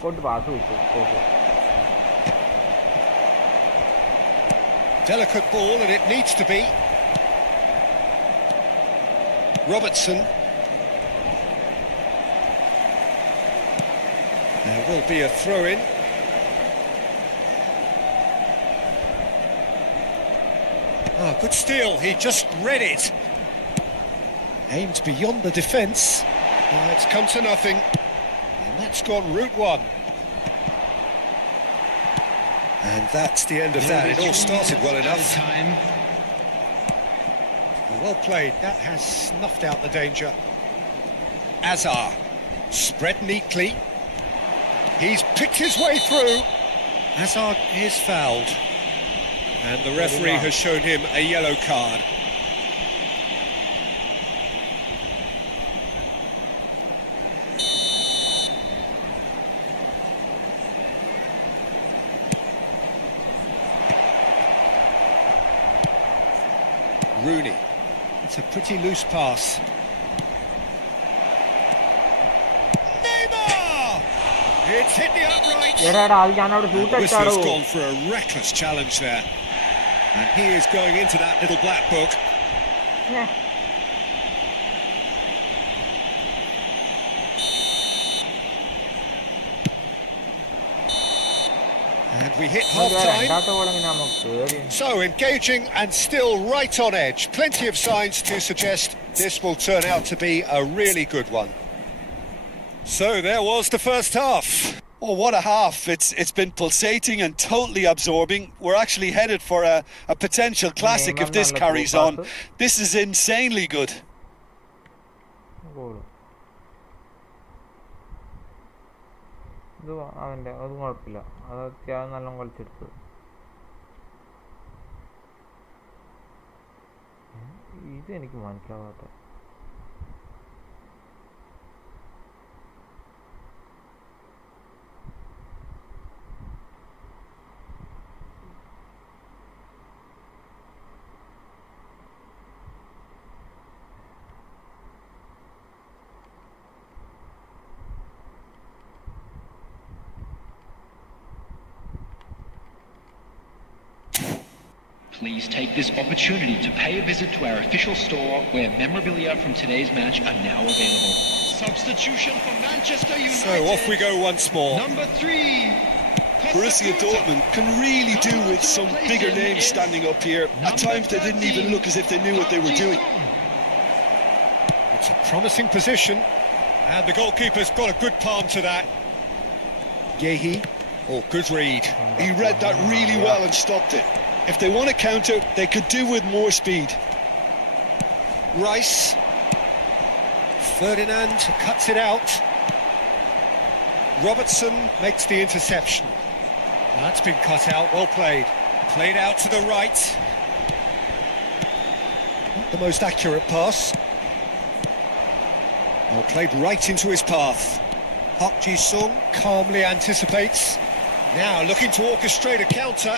Delicate ball, and it needs to be. Robertson. There will be a throw-in. Ah, good steal. He just read it. Aimed beyond the defence. It's come to nothing. And that's gone route 1. And that's the end of that. It all started well enough. Well played. That has snuffed out the danger. Azar. Spread neatly. He's picked his way through. Hazard is fouled. And the referee has shown him a yellow card. Rooney. It's a pretty loose pass. It's hit the upright. The whistler's gone for a reckless challenge there. And he is going into that little black book. Yeah. And And we hit നമുക്ക് ആ half-time. രണ്ടാമത്തെ ball എങ്ങനെ നമുക്ക് കയറി So engaging and still right on edge. Plenty of signs to suggest this will turn out to be a really good one. So there was the first half. Oh, what a half. It's been pulsating and totally absorbing. We're actually headed for a potential classic if this carries on. This is insanely good. Goal ഇത് അവൻ്റെ അതും കുഴപ്പമില്ല, അത് അത്യാവശ്യം നല്ലോണം കളിച്ചെടുത്തു. ഇത് എനിക്ക് മനസ്സിലാവാത്ത Please take this opportunity to pay a visit to our official store where memorabilia from today's match are now available. Substitution for Manchester United. So off we go once more. Number 3. Borussia Dortmund can really do with some bigger names standing up here. At times they didn't even look as if they knew what they were doing. It's a promising position. And the goalkeeper's got a good palm to that. Yehi. Oh, good read. He read that really well and stopped it. If they want to counter, they could do with more speed. Rice. Ferdinand cuts it out. Robertson makes the interception. That's been cut out, well played. Played out to the right. Not the most accurate pass. Well, played right into his path. Park Ji-sung calmly anticipates. Now looking to orchestrate a counter.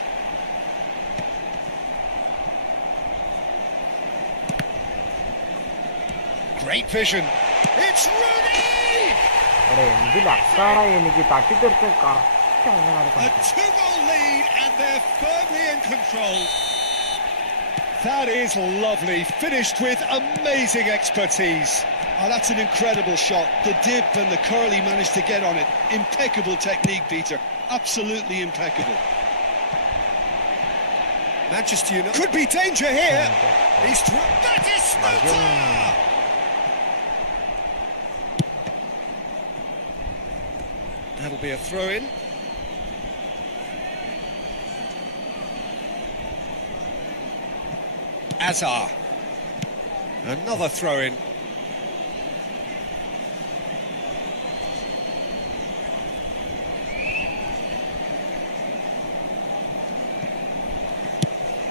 Great vision. It's Rooney! എടേ എന്ത് ലക്കാടാ എനിക്ക് തട്ടിത്തെറിച്ച correct A 2-goal lead and they're firmly in control. That is lovely, finished with amazing expertise. Oh, that's an incredible shot. The dip and the curl he managed to get on it. Impeccable technique, Peter. Absolutely impeccable. Manchester United could be danger here. He's through. That is Smelter! That'll be a throw-in. Azar. Another throw-in.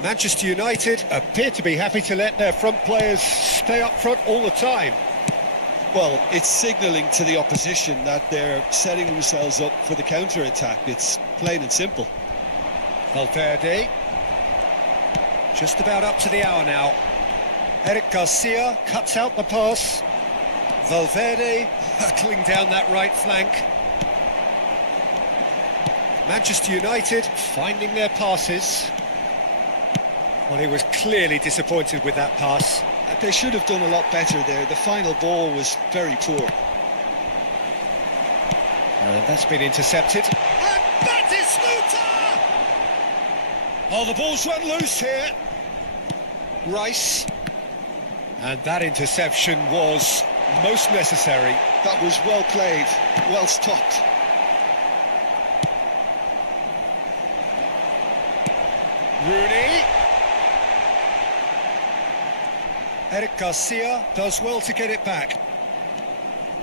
Manchester United appear to be happy to let their front players stay up front all the time. Well, it's signalling to the opposition that they're setting themselves up for the counter-attack. It's plain and simple. Valverde. Just about up to the hour now. Eric Garcia cuts out the pass. Valverde hurtling down that right flank. Manchester United finding their passes. Well, he was clearly disappointed with that pass. They should have done a lot better there. The final ball was very poor. That's been intercepted. And that is Sluta! Oh, the ball's run loose here. Rice. And that interception was most necessary. That was well played, well stopped. Rooney. Eric Garcia does well to get it back.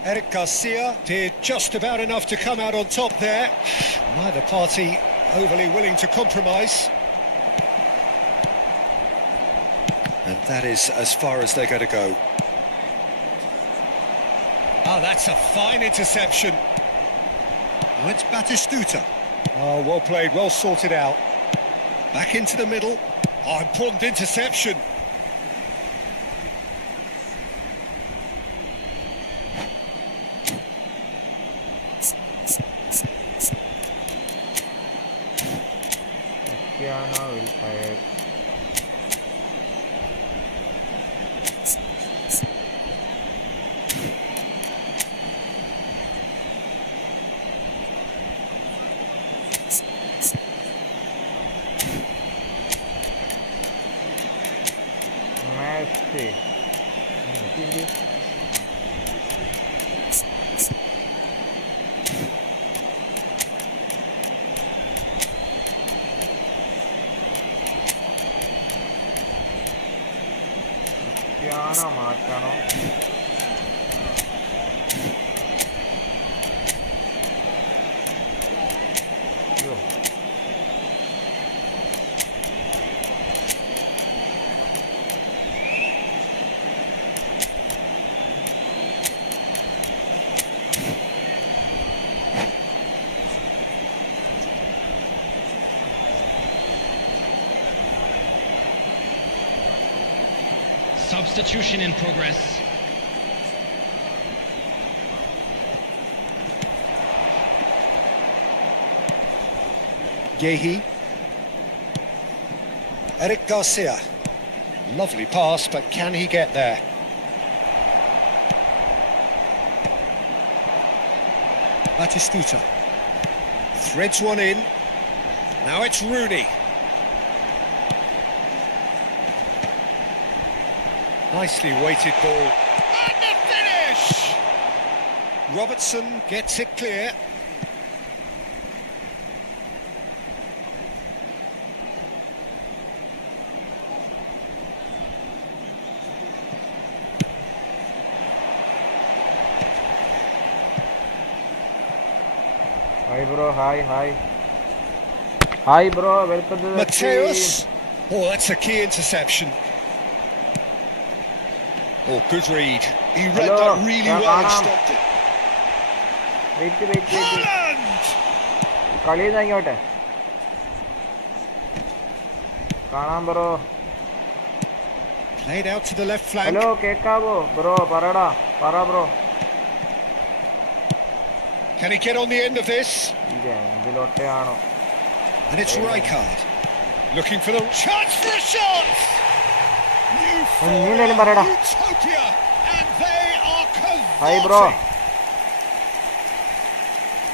Eric Garcia did just about enough to come out on top there. Neither party overly willing to compromise. And that is as far as they're going to go. Ah, that's a fine interception. Now it's Batistuta. Oh, well played, well sorted out. Back into the middle. Oh, important interception. Cristiano will fire. Messi മാറ്റണോ? Substitution in progress. Yehi. Eric Garcia. Lovely pass, but can he get there? Batistuta. Threads one in. Now it's Rooney. Nicely weighted ball. And the finish! Robertson gets it clear. Hi bro, hi bro, welcome to the Mateus. team. Oh, that's a key interception. Oh, good read. He read that really well and stopped it. Wait. Haaland! കളി ഇങ്ങോട്ടെ കാണാം bro. Played out to the left flank. Hello കേക്കാവോ bro? പറ bro. Can he get on the end of this? എന്തിലോട്ടെയാണോ? And it's Rijkaard. Looking for the chance for a shot! Utopia! And they are Hi bro. converting!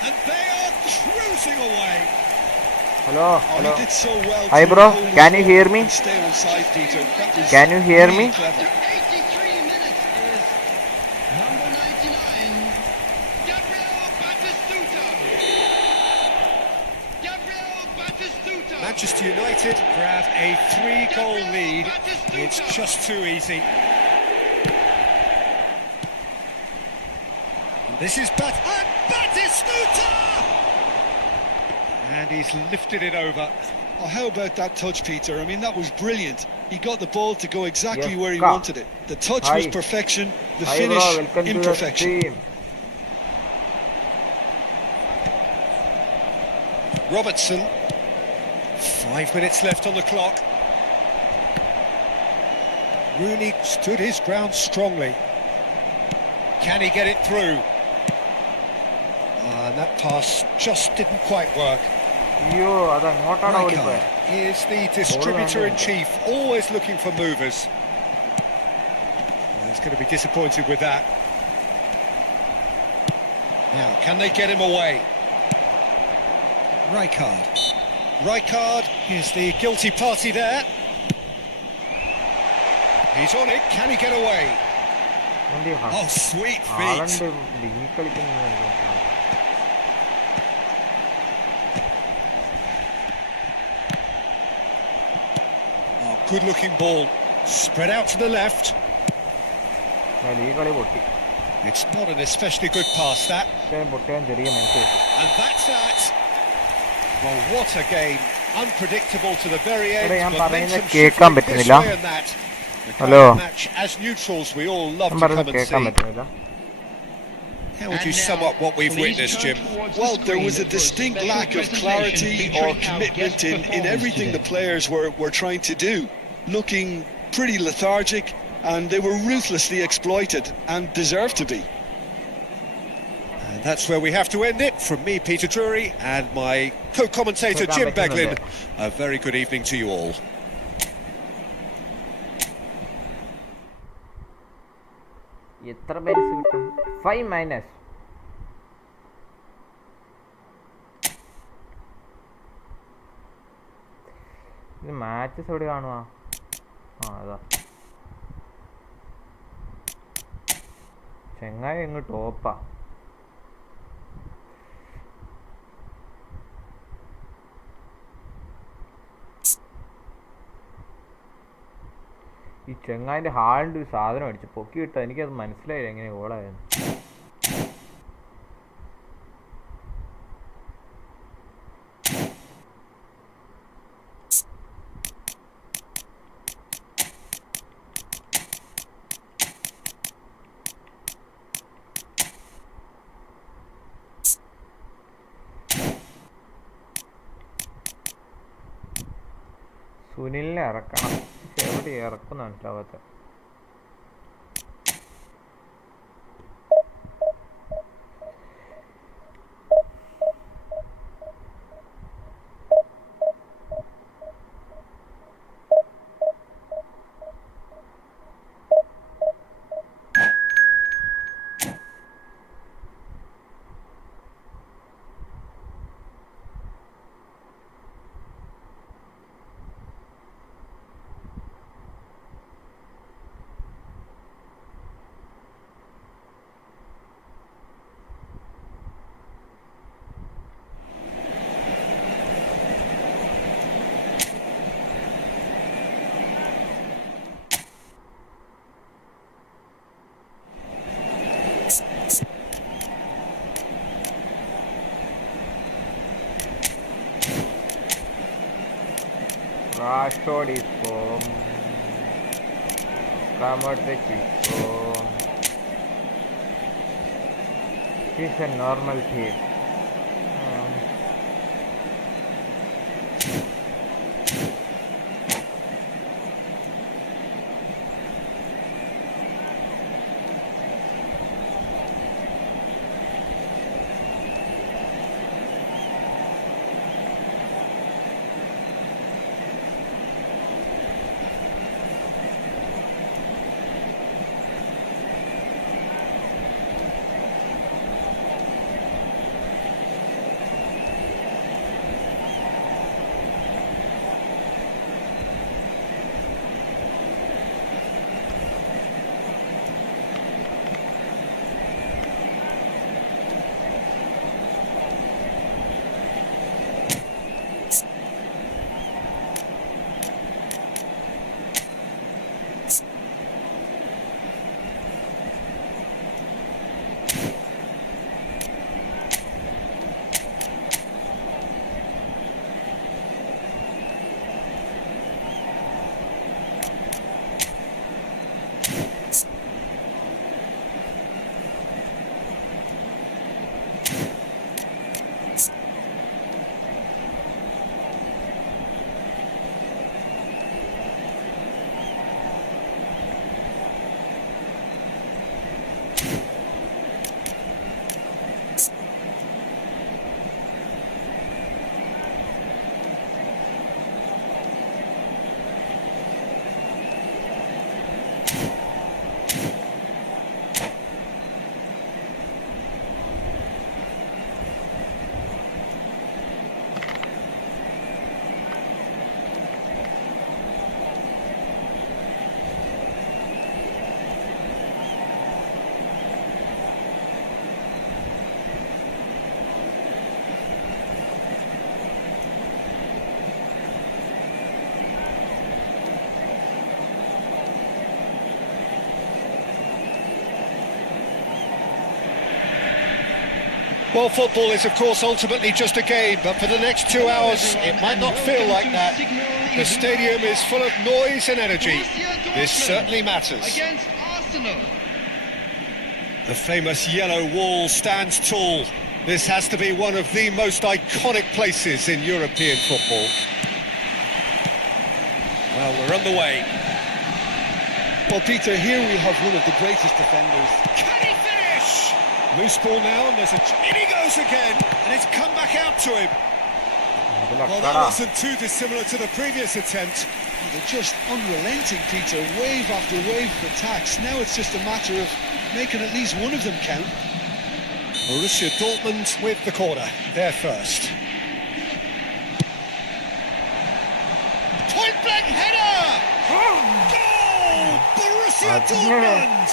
And they are cruising away! Hello. He did so well. Hi bro, can you hear me? Stay on side, Peter. Can you hear me? 83 minutes is number 99, Gabriel Batistuta. Manchester United grab a 3-goal lead. It's just too easy. This is Batistuta! And he's lifted it over. Oh, how about that touch, Peter? I mean, that was brilliant. He got the ball to go exactly where he wanted it. The touch was perfection, the finish imperfection. Robertson. 5 minutes left on the clock. Rooney stood his ground strongly. Can he get it through? That pass just didn't quite work. Rijkaard is the distributor-in-chief, always looking for movers. He's going to be disappointed with that. Now, can they get him away? Rijkaard is the guilty party there. He's on it, can he get away? Oh, sweet feet. Good looking ball, spread out to the left. It's not an especially good pass, that. And that's that. Well, what a game. Unpredictable to the very end. Momentum shifting this way and that. The kind of match as neutrals we all love to come and see. How would you sum up what we've witnessed, Jim? Well, there was a distinct lack of clarity or commitment in everything the players were trying to do. Looking pretty lethargic, and they were ruthlessly exploited and deserved to be. And that's where we have to end it. From me, Peter Drury, and my co-commentator, Jim Beglin. A very good evening to you all. എത്ര പേര് കിട്ടും? 5 minus. ഇത് matches എവിടെ കാണുക? അതാ ചെങ്ങായി അങ്ങ് ടോപ്പാ. ഈ ചെങ്ങായിൻ്റെ ഹാളിൻ്റെ ഒരു സാധനം അടിച്ച് പൊക്കി കിട്ടാൻ എനിക്കത് മനസ്സിലായില്ല എങ്ങനെ ഗോളായിരുന്നു. സുനിലിനെ ഇറക്കണം. എവിടെ ഇറക്കുന്ന മനസ്സിലാവാത്ത. Rashford is home. Modric is home. It's a normal team. Well, football is, of course, ultimately just a game, but for the next 2 hours, it might not feel like that. The stadium is full of noise and energy. This certainly matters. Against Arsenal. The famous yellow wall stands tall. This has to be one of the most iconic places in European football. Well, we're on the way. Well, Peter, here we have one of the greatest defenders. Can he finish? Loose ball now, and in he goes again, and it's come back out to him. Well, that wasn't too dissimilar to the previous attempt. They're just unrelenting, Peter, wave after wave of attacks. Now it's just a matter of making at least one of them count. Borussia Dortmund with the corner, they're first. Point-blank header! Goal! Borussia Dortmund!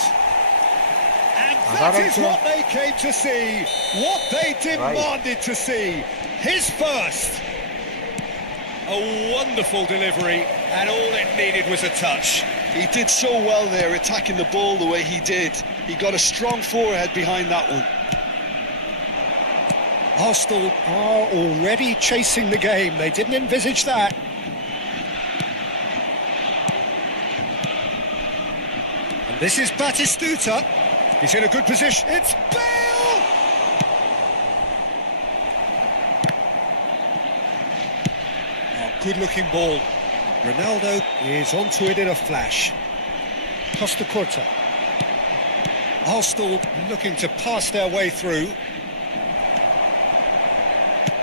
And That is what they came to see, what they demanded to see. His first. A wonderful delivery, and all it needed was a touch. He did so well there, attacking the ball the way he did. He got a strong forehead behind that one. Arsenal are already chasing the game. They didn't envisage that. And this is Batistuta. He's in a good position. It's Bale! Oh, good-looking ball. Ronaldo is onto it in a flash. Costa Curta. Arsenal looking to pass their way through.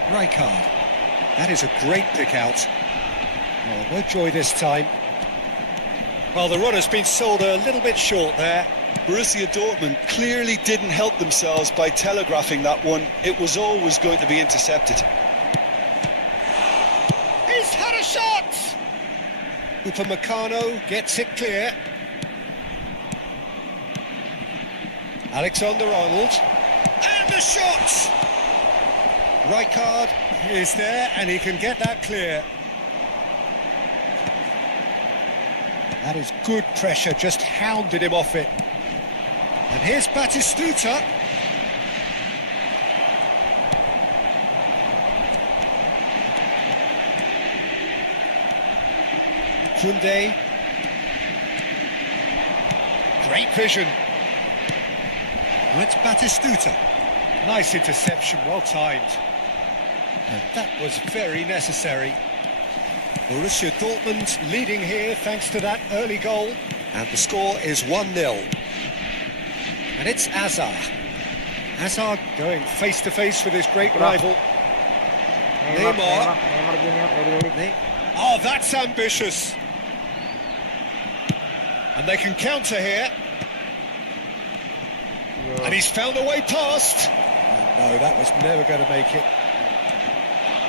Rijkaard. That is a great pick out. Oh, no joy this time. Well, the run has been sold a little bit short there. Borussia Dortmund clearly didn't help themselves by telegraphing that one. It was always going to be intercepted. He's had a shot! Upamecano gets it clear. Alexander-Arnold. And the shot! Rijkaard is there, and he can get that clear. That is good pressure, just hounded him off it. And here's Batistuta. Koundé. Great vision. It's Batistuta. Nice interception, well timed. And that was very necessary. Borussia Dortmund leading here thanks to that early goal. And the score is 1-0. And it's Hazard. Hazard going face-to-face with his great rival. Neymar. Oh, that's ambitious. And they can counter here. And he's found a way past. No, that was never going to make it.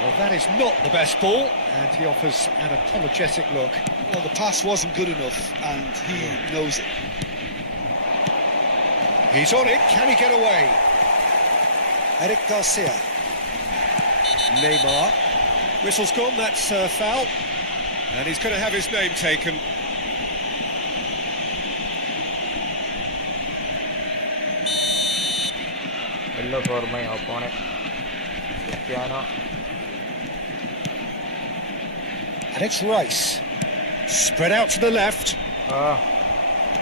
Well, that is not the best ball, and he offers an apologetic look. Well, the pass wasn't good enough, and he knows it. He's on it, can he get away? Eric Garcia. Neymar. Whistle's gone, that's a foul. And he's going to have his name taken. Yellow for my opponent. Cristiano. And it's Rice. Spread out to the left.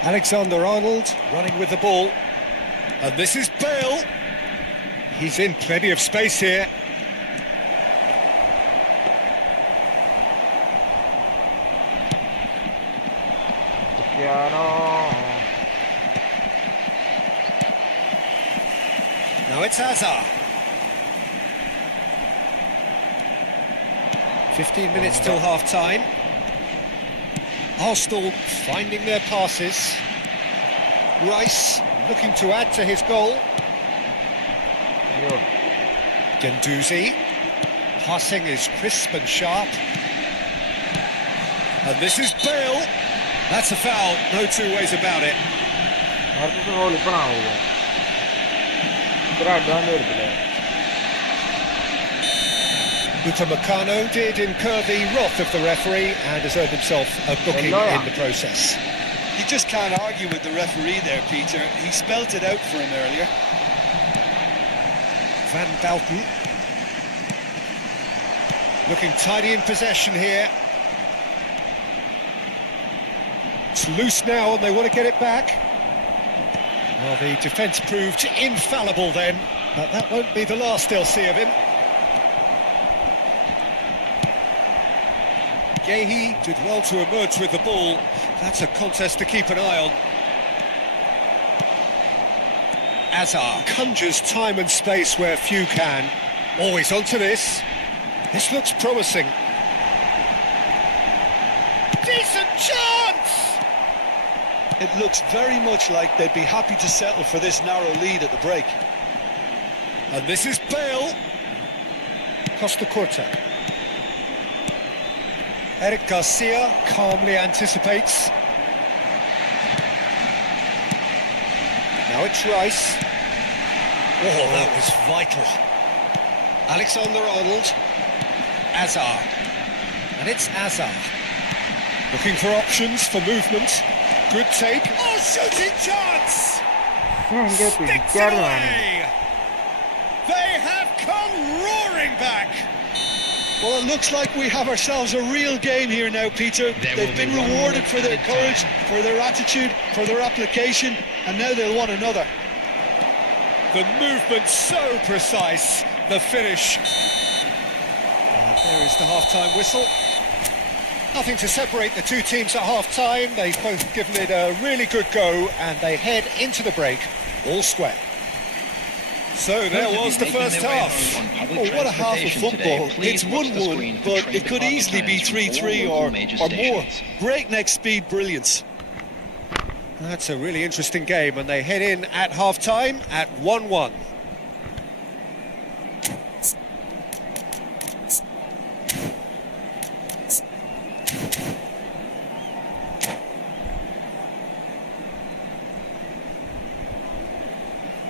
Alexander-Arnold running with the ball. And this is Bale. He's in plenty of space here. Cristiano. Now it's Hazard. 15 minutes till half-time. Arsenal finding their passes. Rice looking to add to his goal. Guendouzi. Passing is crisp and sharp. And this is Bale. That's a foul, no two ways about it. Upamecano did incur the wrath of the referee and has earned himself a booking in the process. You just can't argue with the referee there, Peter. He spelt it out for him earlier. Van Dalten. Looking tidy in possession here. It's loose now and they want to get it back. Well, the defence proved infallible then, but that won't be the last they'll see of him. Guehi did well to emerge with the ball. That's a contest to keep an eye on. Hazard conjures time and space where few can. Always onto this. This looks promising. Decent chance! It looks very much like they'd be happy to settle for this narrow lead at the break. And this is Bale. Costa Curta. Eric Garcia calmly anticipates. Now Now it's Rice. Oh, that was vital. Alexander-Arnold. Azar. And it's Azar. Looking for options for movement. Good take. Oh, shooting chance! എൻ്റെ Sticks it പിടിക്കാറ് away! They have come roaring back! Well, it looks like we have ourselves a real game here now, Peter. They've been rewarded for their courage, for their attitude, for their application, and now they'll want another. The movement so precise, the finish. And there is the half-time whistle. Nothing to separate the two teams at half-time. They've both given it a really good go, and they head into the break all square. So there was the first half. Oh, what a half of football. It's 1-1, but it could easily be 3-3 or more. Breakneck speed brilliance. That's a really interesting game, and they head in at half-time at 1-1.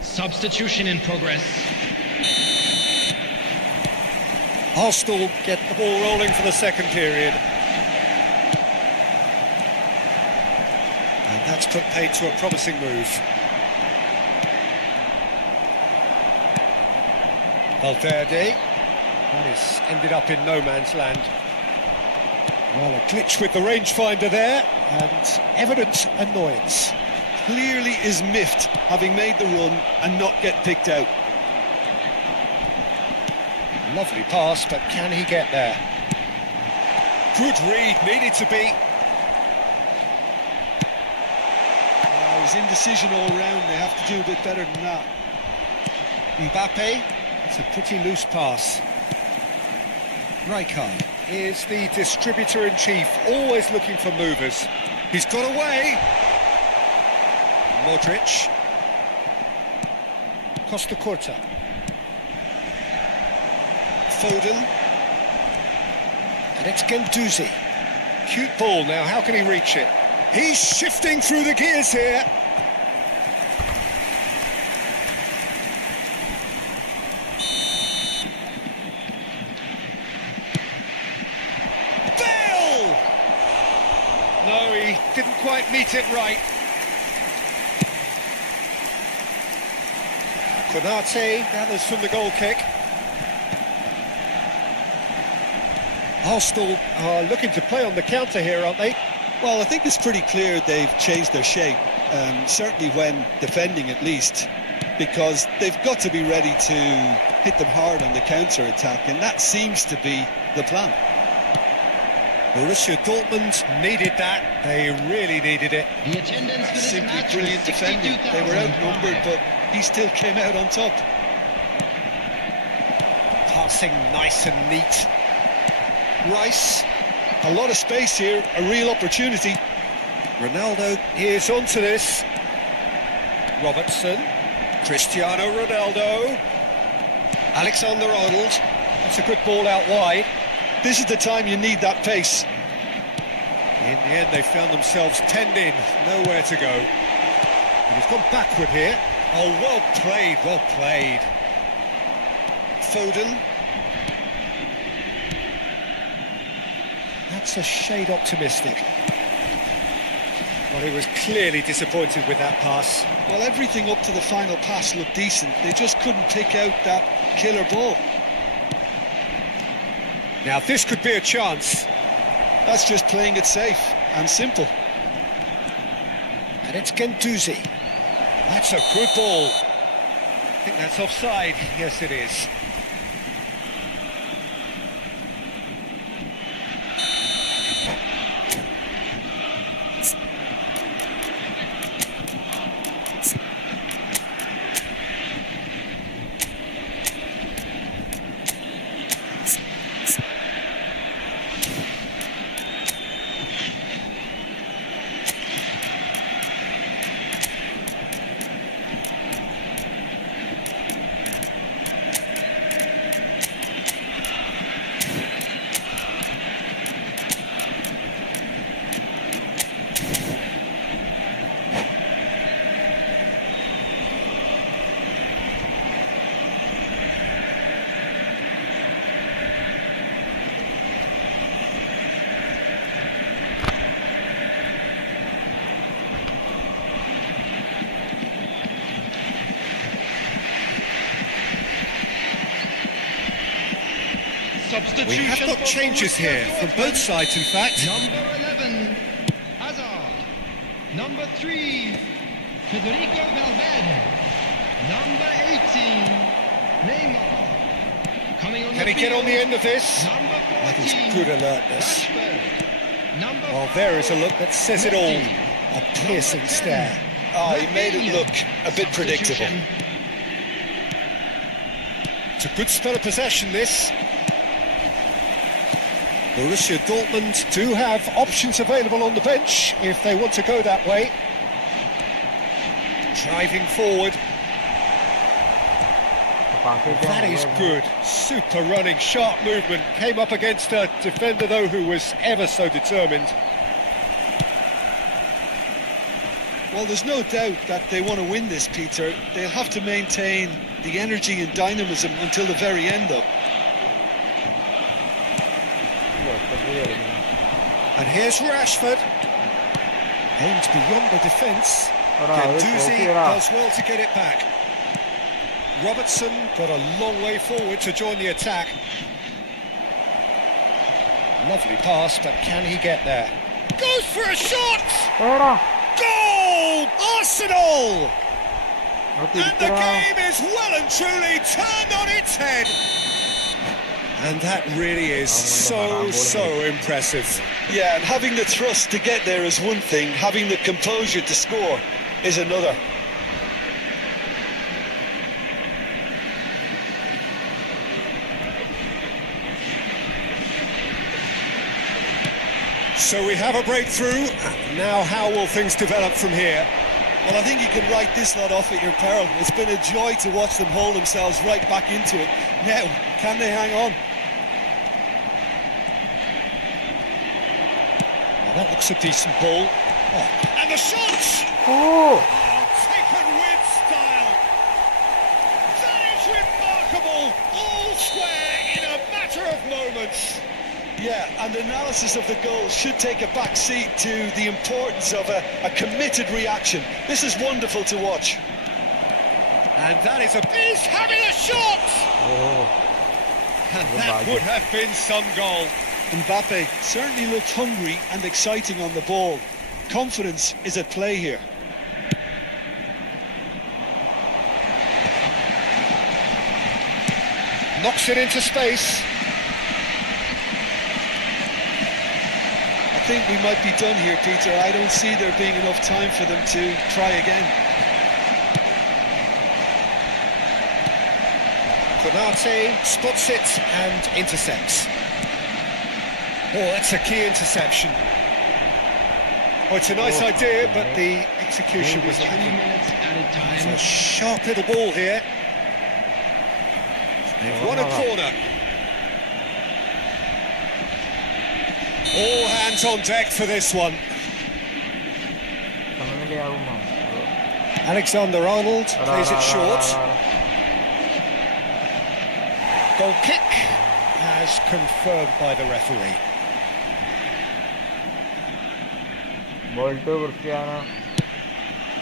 Substitution in progress. Arsenal get the ball rolling for the second period. And that's put paid to a promising move. Valverde. That is ended up in no man's land. Well, a glitch with the rangefinder there, and evident annoyance. Clearly is miffed, having made the run and not get picked out. Lovely pass, but can he get there? Good read, needed to be. His indecision all round, they have to do a bit better than that. Mbappe, it's a pretty loose pass. Rijkaard is the distributor-in-chief, always looking for movers. He's got away. Modric. Costa Curta. Foden. And it's Guendouzi. Cute ball now, how can he reach it? He's shifting through the gears here. Bale! No, he didn't quite meet it right. Konate gathers from the goal kick. Arsenal are looking to play on the counter here, aren't they? Well, I think it's pretty clear they've changed their shape, certainly when defending at least, because they've got to be ready to hit them hard on the counter-attack, and that seems to be the plan. Borussia Dortmund needed that. They really needed it. The attendance for this Simply match brilliant was defending. They were outnumbered, but he still came out on top. Passing nice and neat. Rice. A lot of space here, a real opportunity. Ronaldo is onto this. Robertson. Cristiano Ronaldo. Alexander-Arnold. That's a good ball out wide. This is the time you need that pace. In the end, they found themselves penned in, nowhere to go. And he's gone backward here. Oh, well played, well played. Foden. That's a shade optimistic. Well, he was clearly disappointed with that pass. Well, everything up to the final pass looked decent. They just couldn't pick out that killer ball. Now, this could be a chance. That's just playing it safe and simple. And it's Guendouzi. That's a good ball. I think that's offside. Yes, it is. We have got changes here from both sides, in fact. Number 11, Hazard. Number 3, Federico Valverde. Number 18, Neymar. Coming on Can he get on the end of this? Number 14, That is good alertness. Rashford. Number Well, 5, there is a look that says it all. A piercing stare. Oh, he made it look a bit predictable. It's a good spell of possession, this. Borussia Dortmund do have options available on the bench if they want to go that way. Driving forward. That is good. Super running, sharp movement. Came up against a defender, though, who was ever so determined. Well, there's no doubt that they want to win this, Peter. They'll have to maintain the energy and dynamism until the very end, though. And here's Rashford. Aimed beyond the defence. Guendouzi does well to get it back. Robertson got a long way forward to join the attack. Lovely pass, but can he get there? Goes for a shot! Goal! Arsenal! And the game is well and truly turned on its head. And that really is so impressive. Yeah, and having the thrust to get there is one thing, having the composure to score is another. So we have a breakthrough. Now how will things develop from here? Well, I think you can write this lot off at your peril. It's been a joy to watch them hold themselves right back into it. Now, can they hang on? Well, that looks a decent ball. Oh. And the shot! Oh! Taken with style. That is remarkable. All square in a matter of moments. Yeah, and analysis of the goal should take a back seat to the importance of a committed reaction. This is wonderful to watch. And that is he's having a shot! Oh. And that would have been some goal. Mbappe certainly looked hungry and exciting on the ball. Confidence is at play here. Knocks it into space. I think we might be done here, Peter. I don't see there being enough time for them to try again. Konate spots it and intercepts. Oh, that's a key interception. Oh, it's a nice idea, but the execution was 3 lacking. minutes added It's time. a sharp little ball here. They've won a corner. All hands on deck for this one. Alexander-Arnold plays it short. Goal kick as confirmed by the referee. Ball to Cristiano.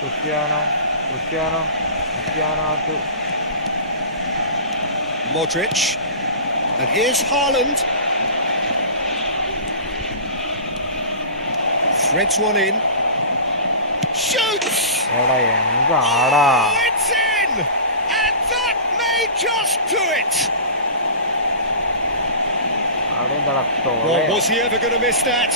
Cristiano to Modric. And here's Haaland. Threads one in. Shoots! എന്താടാ Oh, it's in! And that may just do it! അവിടെ എന്താടാ Well, was he ever going to miss that?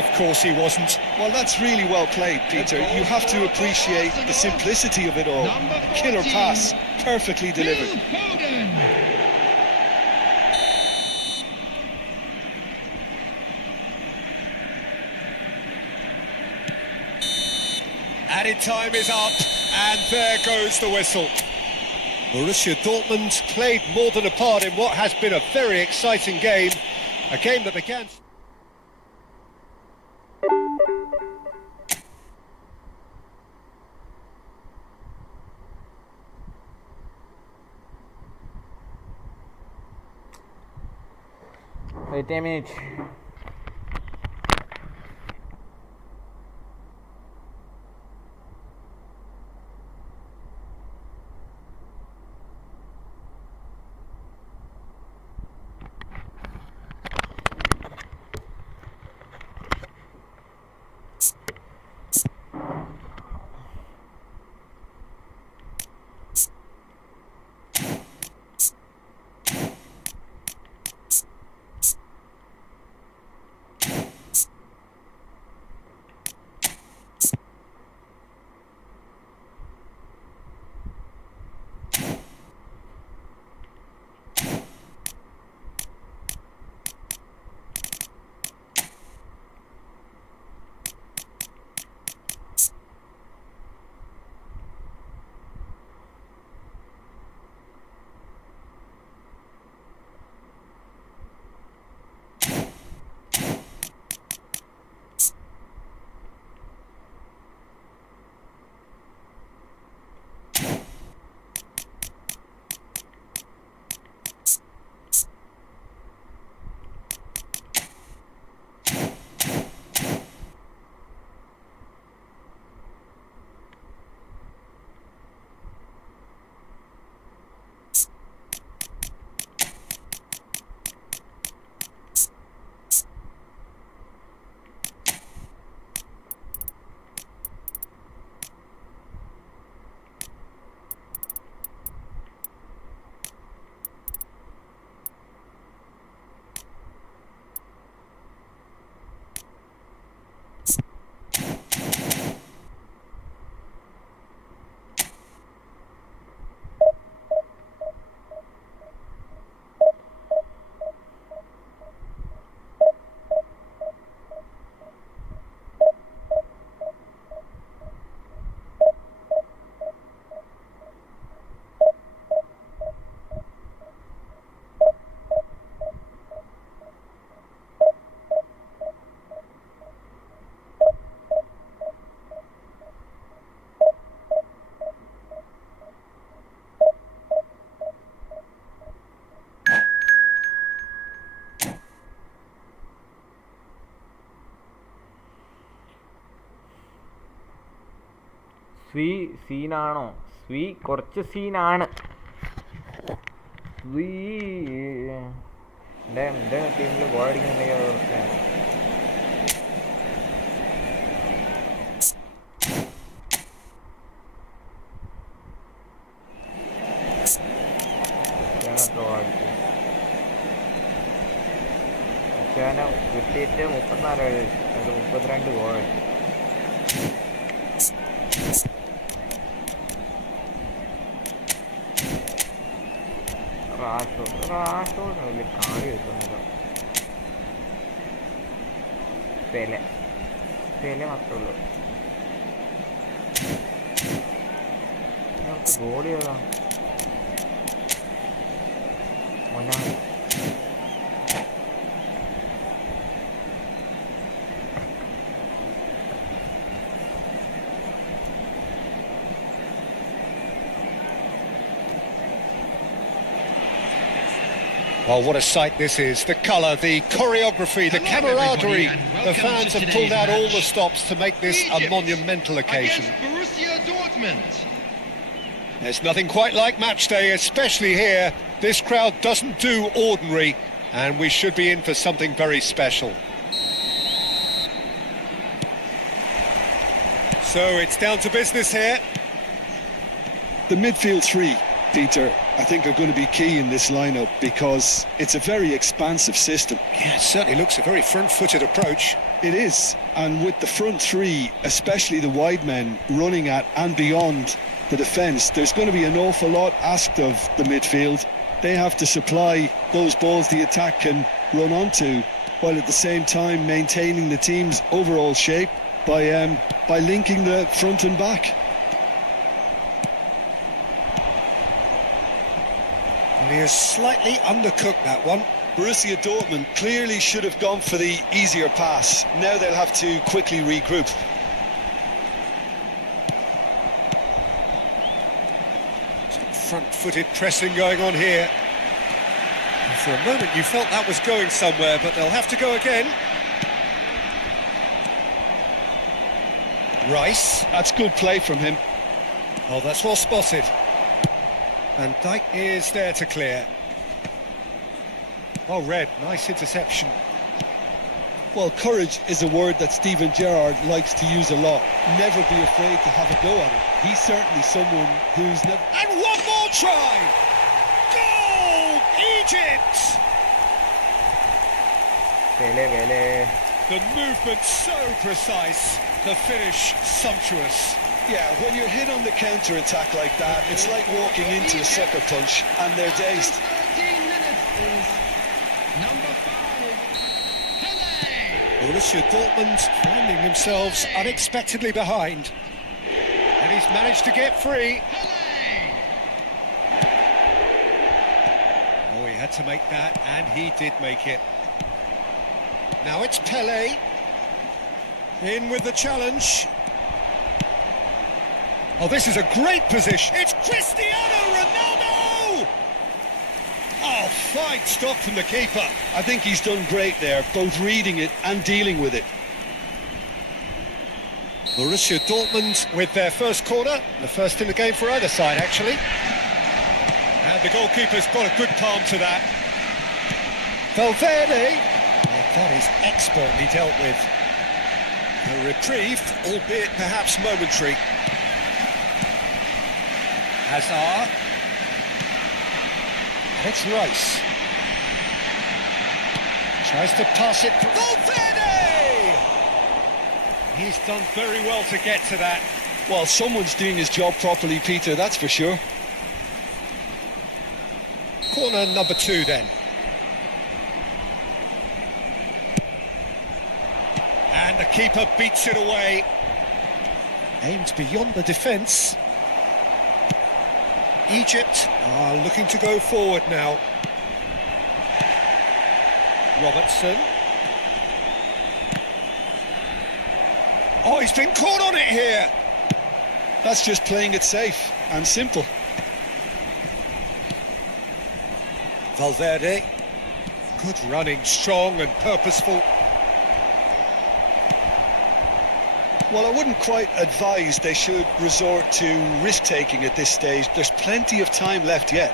Of course he wasn't. Well, that's really well played, Peter. You have to appreciate the simplicity of it all. A killer pass, perfectly delivered. Phil Foden. Added time is up, and there goes the whistle. Borussia Dortmund played more than a part in what has been a very exciting game. A game that began... Wait a minute. സീനാണോ? കുറച്ച് സീനാണ്. എൻ്റെ ടീമിൽ goal അടിക്കുന്നുണ്ടെങ്കിൽ അത് പ്രശ്നമാണ്. കിട്ടിയിട്ട് 34 അത് 32 goal അടിച്ചു. റാഷോഡിന് വലിയ കാര്യം കിട്ടുന്നില്ല. പെലെ മാത്രമേ ഉള്ളൂ. ഗോൾ ചെയ്താ മോനാണ്. Oh, what a sight this is. The colour, the choreography, the camaraderie. The fans have pulled out all the stops to make this a monumental occasion. Borussia Dortmund. There's nothing quite like match day, especially here. This crowd doesn't do ordinary, and we should be in for something very special. So it's down to business here. The midfield three, Peter, I think are going to be key in this lineup because it's a very expansive system. Yeah, it certainly looks a very front-footed approach. It is, and with the front three, especially the wide men running at and beyond the defence, there's going to be an awful lot asked of the midfield. They have to supply those balls the attack can run onto, while at the same time maintaining the team's overall shape by linking the front and back. He has slightly undercooked that one. Borussia Dortmund clearly should have gone for the easier pass. Now they'll have to quickly regroup. Some front-footed pressing going on here. And for a moment you felt that was going somewhere, but they'll have to go again. Rice. That's good play from him. Oh, that's well spotted. Van Dijk is there to clear. Oh, Red, nice interception. Well, courage is a word that Steven Gerrard likes to use a lot. Never be afraid to have a go at it. He's certainly someone who's never... And one more try! Goal! Egypt! The movement so precise, the finish sumptuous. Yeah, when you're hit on the counter-attack like that, it's like walking into a sucker punch, and they're dazed. 13 minutes is number 5, Pele. Borussia Dortmund finding themselves unexpectedly behind. And he's managed to get free. Pele. Oh, he had to make that, and he did make it. Now it's Pele. In with the challenge. Oh, this is a great position. It's Cristiano Ronaldo! Oh, fine stop from the keeper. I think he's done great there, both reading it and dealing with it. Borussia Dortmund with their first corner, the first in the game for either side, actually. And the goalkeeper's got a good palm to that. Valverde. Oh, that is expertly dealt with. A reprieve, albeit perhaps momentary. Hazard. And it's Rice. Tries to pass it to Valverde! He's done very well to get to that. Well, someone's doing his job properly, Peter, that's for sure. Corner number 2 then. And the keeper beats it away. Aimed beyond the defence. Egypt are looking to go forward now. Robertson. Oh, he's been caught on it here. That's just playing it safe and simple. Valverde. Good running, strong and purposeful. Well, I wouldn't quite advise they should resort to risk-taking at this stage. There's plenty of time left yet.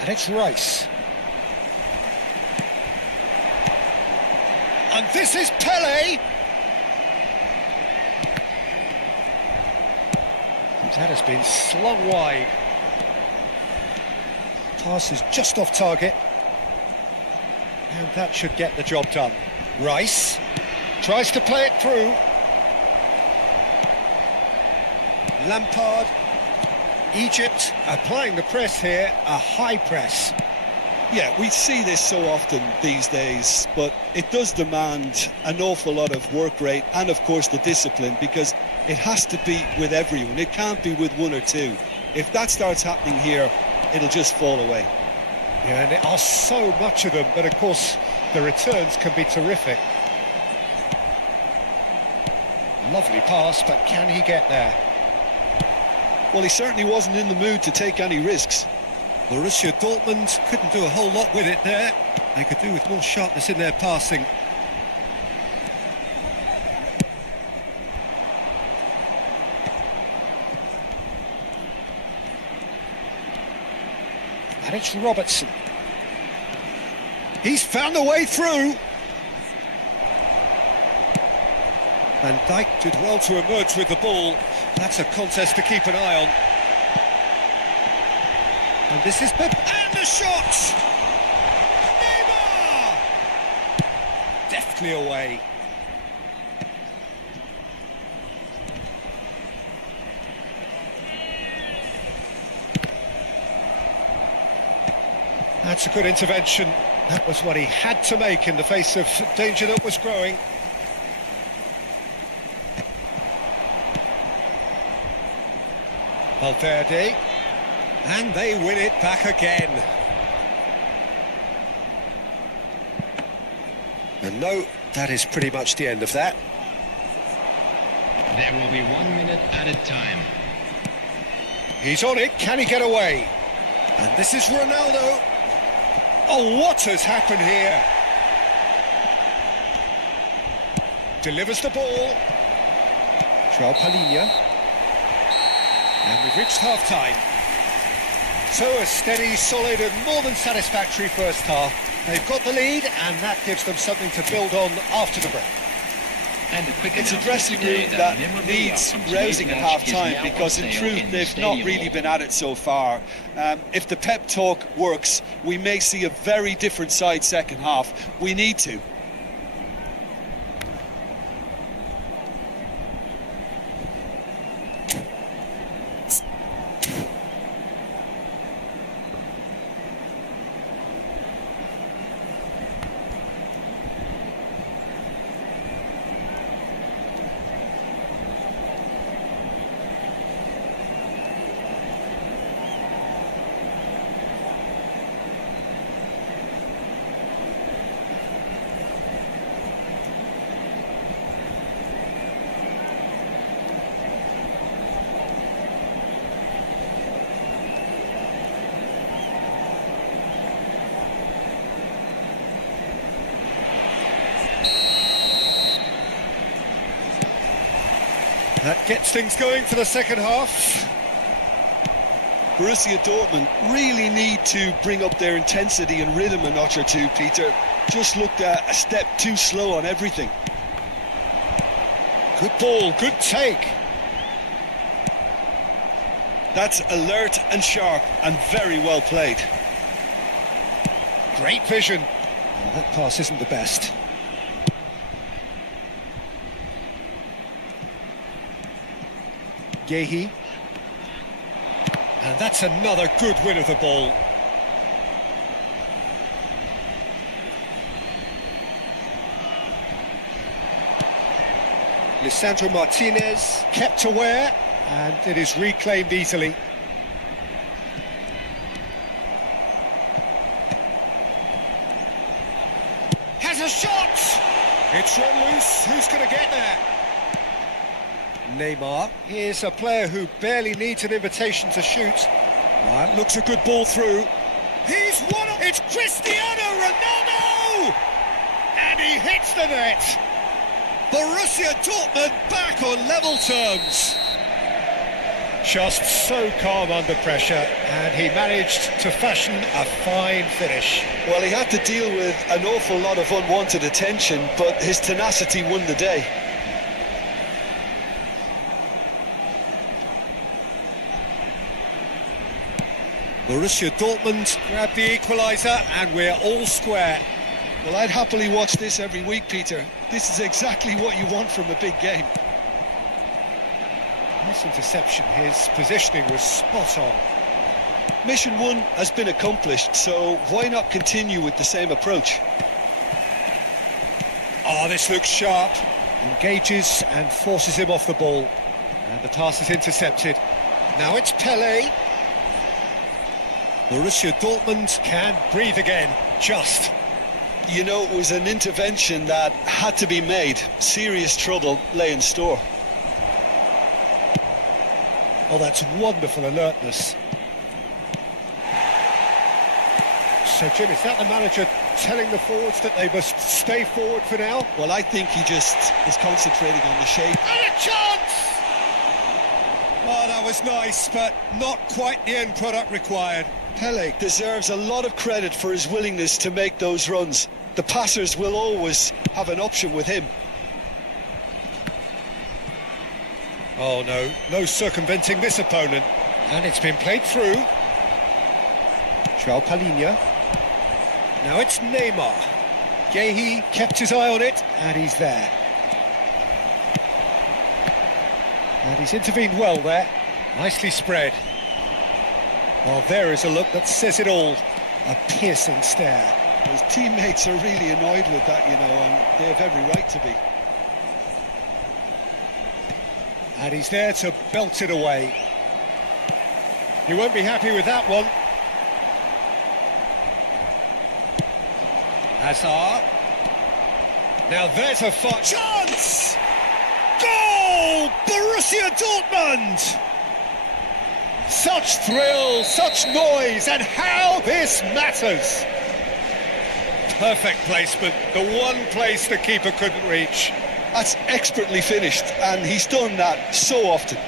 And it's Rice. And this is Pele. That has been slung wide. Pass is just off target. And that should get the job done. Rice tries to play it through. Lampard. Egypt applying the press here, a high press. Yeah, we see this so often these days, but it does demand an awful lot of work rate and, of course, the discipline, because it has to be with everyone. It can't be with one or two. If that starts happening here, it'll just fall away. Yeah, and there are so much of them, but of course the returns can be terrific. Lovely pass, but can he get there? Well, he certainly wasn't in the mood to take any risks. Borussia Dortmund couldn't do a whole lot with it there. They could do with more sharpness in their passing. And it's Robertson. He's found a way through. Van Dijk did well to emerge with the ball. That's a contest to keep an eye on. And this is Pep. And the shot! Neymar! Deftly away. That's a good intervention. That was what he had to make in the face of danger that was growing. Valverde, and they win it back again. And no, that is pretty much the end of that. There will be 1 minute added time. He's on it, can he get away? And this is Ronaldo. Oh, what has happened here? Delivers the ball. João Palhinha. And we've reached half-time. So a steady, solid and more than satisfactory first half. They've got the lead and that gives them something to build on after the break. And a quick It's a announcement dressing today room that that memorabilia needs from today's rousing at match is half-time, now because on in sale truth in the they've not Stadium really Hall. been at it so far. If the pep talk works, we may see a very different side second half. We need to. That gets things going for the second half. Borussia Dortmund really need to bring up their intensity and rhythm a notch or two, Peter. Just looked a step too slow on everything. Good ball, good take. That's alert and sharp and very well played. Great vision. Well, that pass isn't the best. Yehi. And that's another good win of the ball. Lisandro Martinez kept aware, and it is reclaimed easily. Has a shot! It's run loose. Who's going to get there? Neymar is a player who barely needs an invitation to shoot. That looks a good ball through. He's won it! It's Cristiano Ronaldo! And he hits the net! Borussia Dortmund back on level terms. Just so calm under pressure, and he managed to fashion a fine finish. Well, he had to deal with an awful lot of unwanted attention, but his tenacity won the day. Borussia Dortmund grab the equaliser, and we're all square. Well, I'd happily watch this every week, Peter. This is exactly what you want from a big game. Nice interception, his positioning was spot on. Mission 1 has been accomplished, so why not continue with the same approach? Oh, this looks sharp. Engages and forces him off the ball. And the pass is intercepted. Now it's Pelé. Borussia Dortmund can breathe again, just. You know, it was an intervention that had to be made. Serious trouble lay in store. Oh, that's wonderful alertness. So, Jim, is that the manager telling the forwards that they must stay forward for now? Well, I think he just is concentrating on the shape. And a chance! Oh, that was nice, but not quite the end product required. Pelé deserves a lot of credit for his willingness to make those runs. The passers will always have an option with him. Oh no circumventing this opponent. And it's been played through. João Palhinha. Now it's Neymar. Gehi kept his eye on it, and he's there. And he's intervened well there. Nicely spread. Well, there is a look that says it all. A piercing stare. His teammates are really annoyed with that, you know, and they have every right to be. And he's there to belt it away. He won't be happy with that one. Hazard. Now there's a chance! Goal! Borussia Dortmund! Such thrill, such noise, and how this matters! Perfect placement, the one place the keeper couldn't reach. That's expertly finished, and he's done that so often.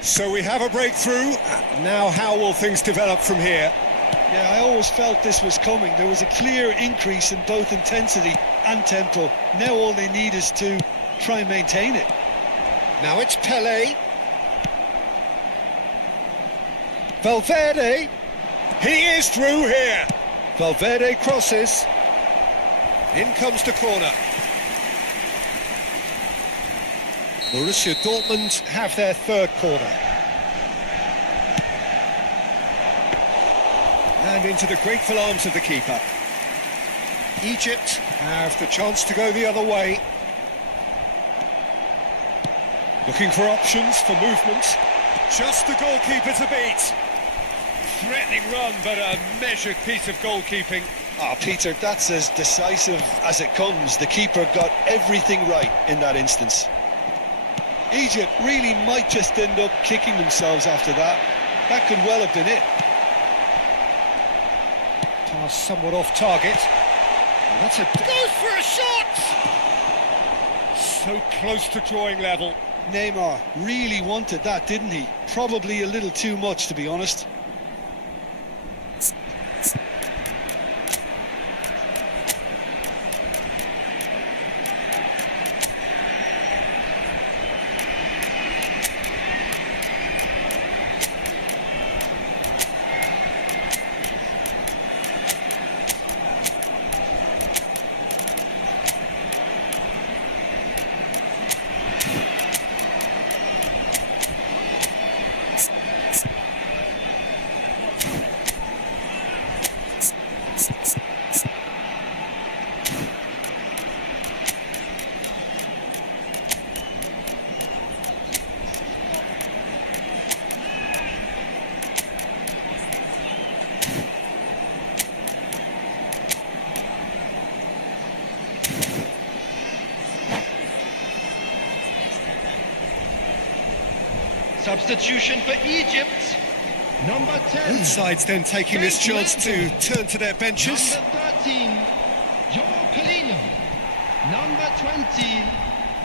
So we have a breakthrough. Now how will things develop from here? Yeah, I always felt this was coming. There was a clear increase in both intensity and tempo. Now all they need is to try and maintain it. Now it's Pelé. Valverde. He is through here. Valverde crosses. In comes the corner. Borussia Dortmund have their third corner. And into the grateful arms of the keeper. Egypt have the chance to go the other way. Looking for options, for movement. Just the goalkeeper to beat. Threatening run, but a measured piece of goalkeeping. Ah, Peter, that's as decisive as it comes. The keeper got everything right in that instance. Egypt really might just end up kicking themselves after that. That could well have been it. Pass somewhat off target. And that's goes for a shot! So close to drawing level. Neymar really wanted that, didn't he? Probably a little too much, to be honest. Substitution for Egypt. Number 10. Both sides then taking this chance to turn to their benches. Number 13, João Palhinha. Number 20,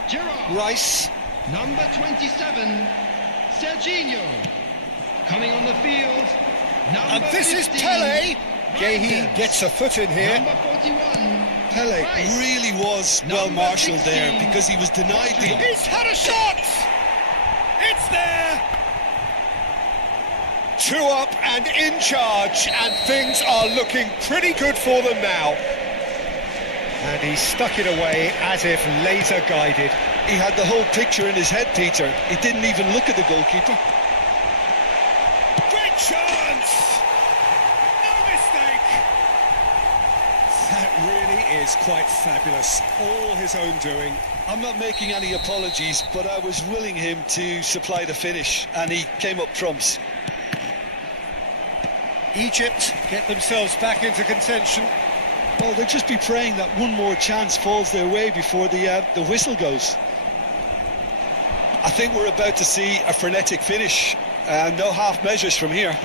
Gerard. Rice. Number 27, Serginho. Coming on the field, And number this is 15, Pele. Gahey Varane. gets a foot in here. Number 41, Pele Rice. really was well Number marshalled 16, there because he was denied the... He's had a shot! It's there! 2 up and in charge, and things are looking pretty good for them now. And he stuck it away as if laser guided. He had the whole picture in his head, Peter. He didn't even look at the goalkeeper. Great chance! No mistake! That really is quite fabulous. All his own doing. I'm not making any apologies, but I was willing him to supply the finish, and he came up trumps. Egypt get themselves back into contention. Well, they'll just be praying that one more chance falls their way before the whistle goes. I think we're about to see a frenetic finish. No half measures from here.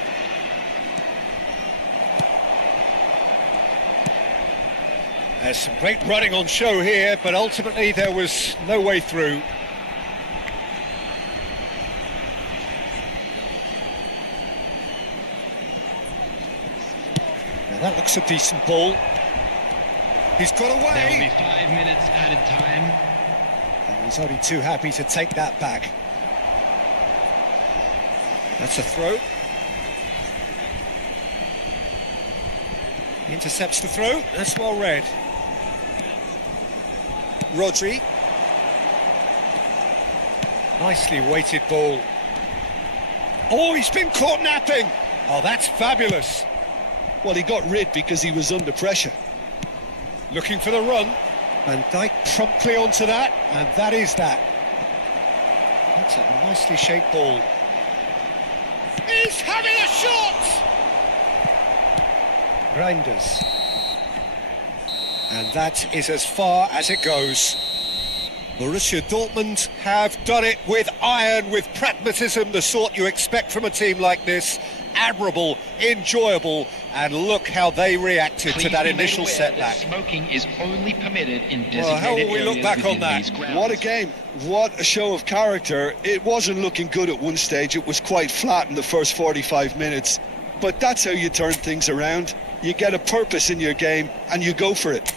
There's some great running on show here, but ultimately there was no way through. Now that looks a decent ball. He's got There will away. be 5 minutes added time. And he's only too happy to take that back. That's a throw. He intercepts the throw. That's well read. Rodri. Nicely weighted ball. Oh, he's been caught napping. Oh, that's fabulous. Well, he got rid because he was under pressure. Looking for the run. Van Dijk promptly onto that, and that is that. That's a nicely shaped ball. He's having a shot! Reinders. And that is as far as it goes. Borussia Dortmund have done it with iron, with pragmatism, the sort you expect from a team like this. Admirable, enjoyable, and look how they reacted to that initial setback. Smoking is only permitted in designated Well, how will we look areas back on within that? these grounds. What a game. What a show of character. It wasn't looking good at one stage. It was quite flat in the first 45 minutes. But that's how you turn things around. You get a purpose in your game and you go for it.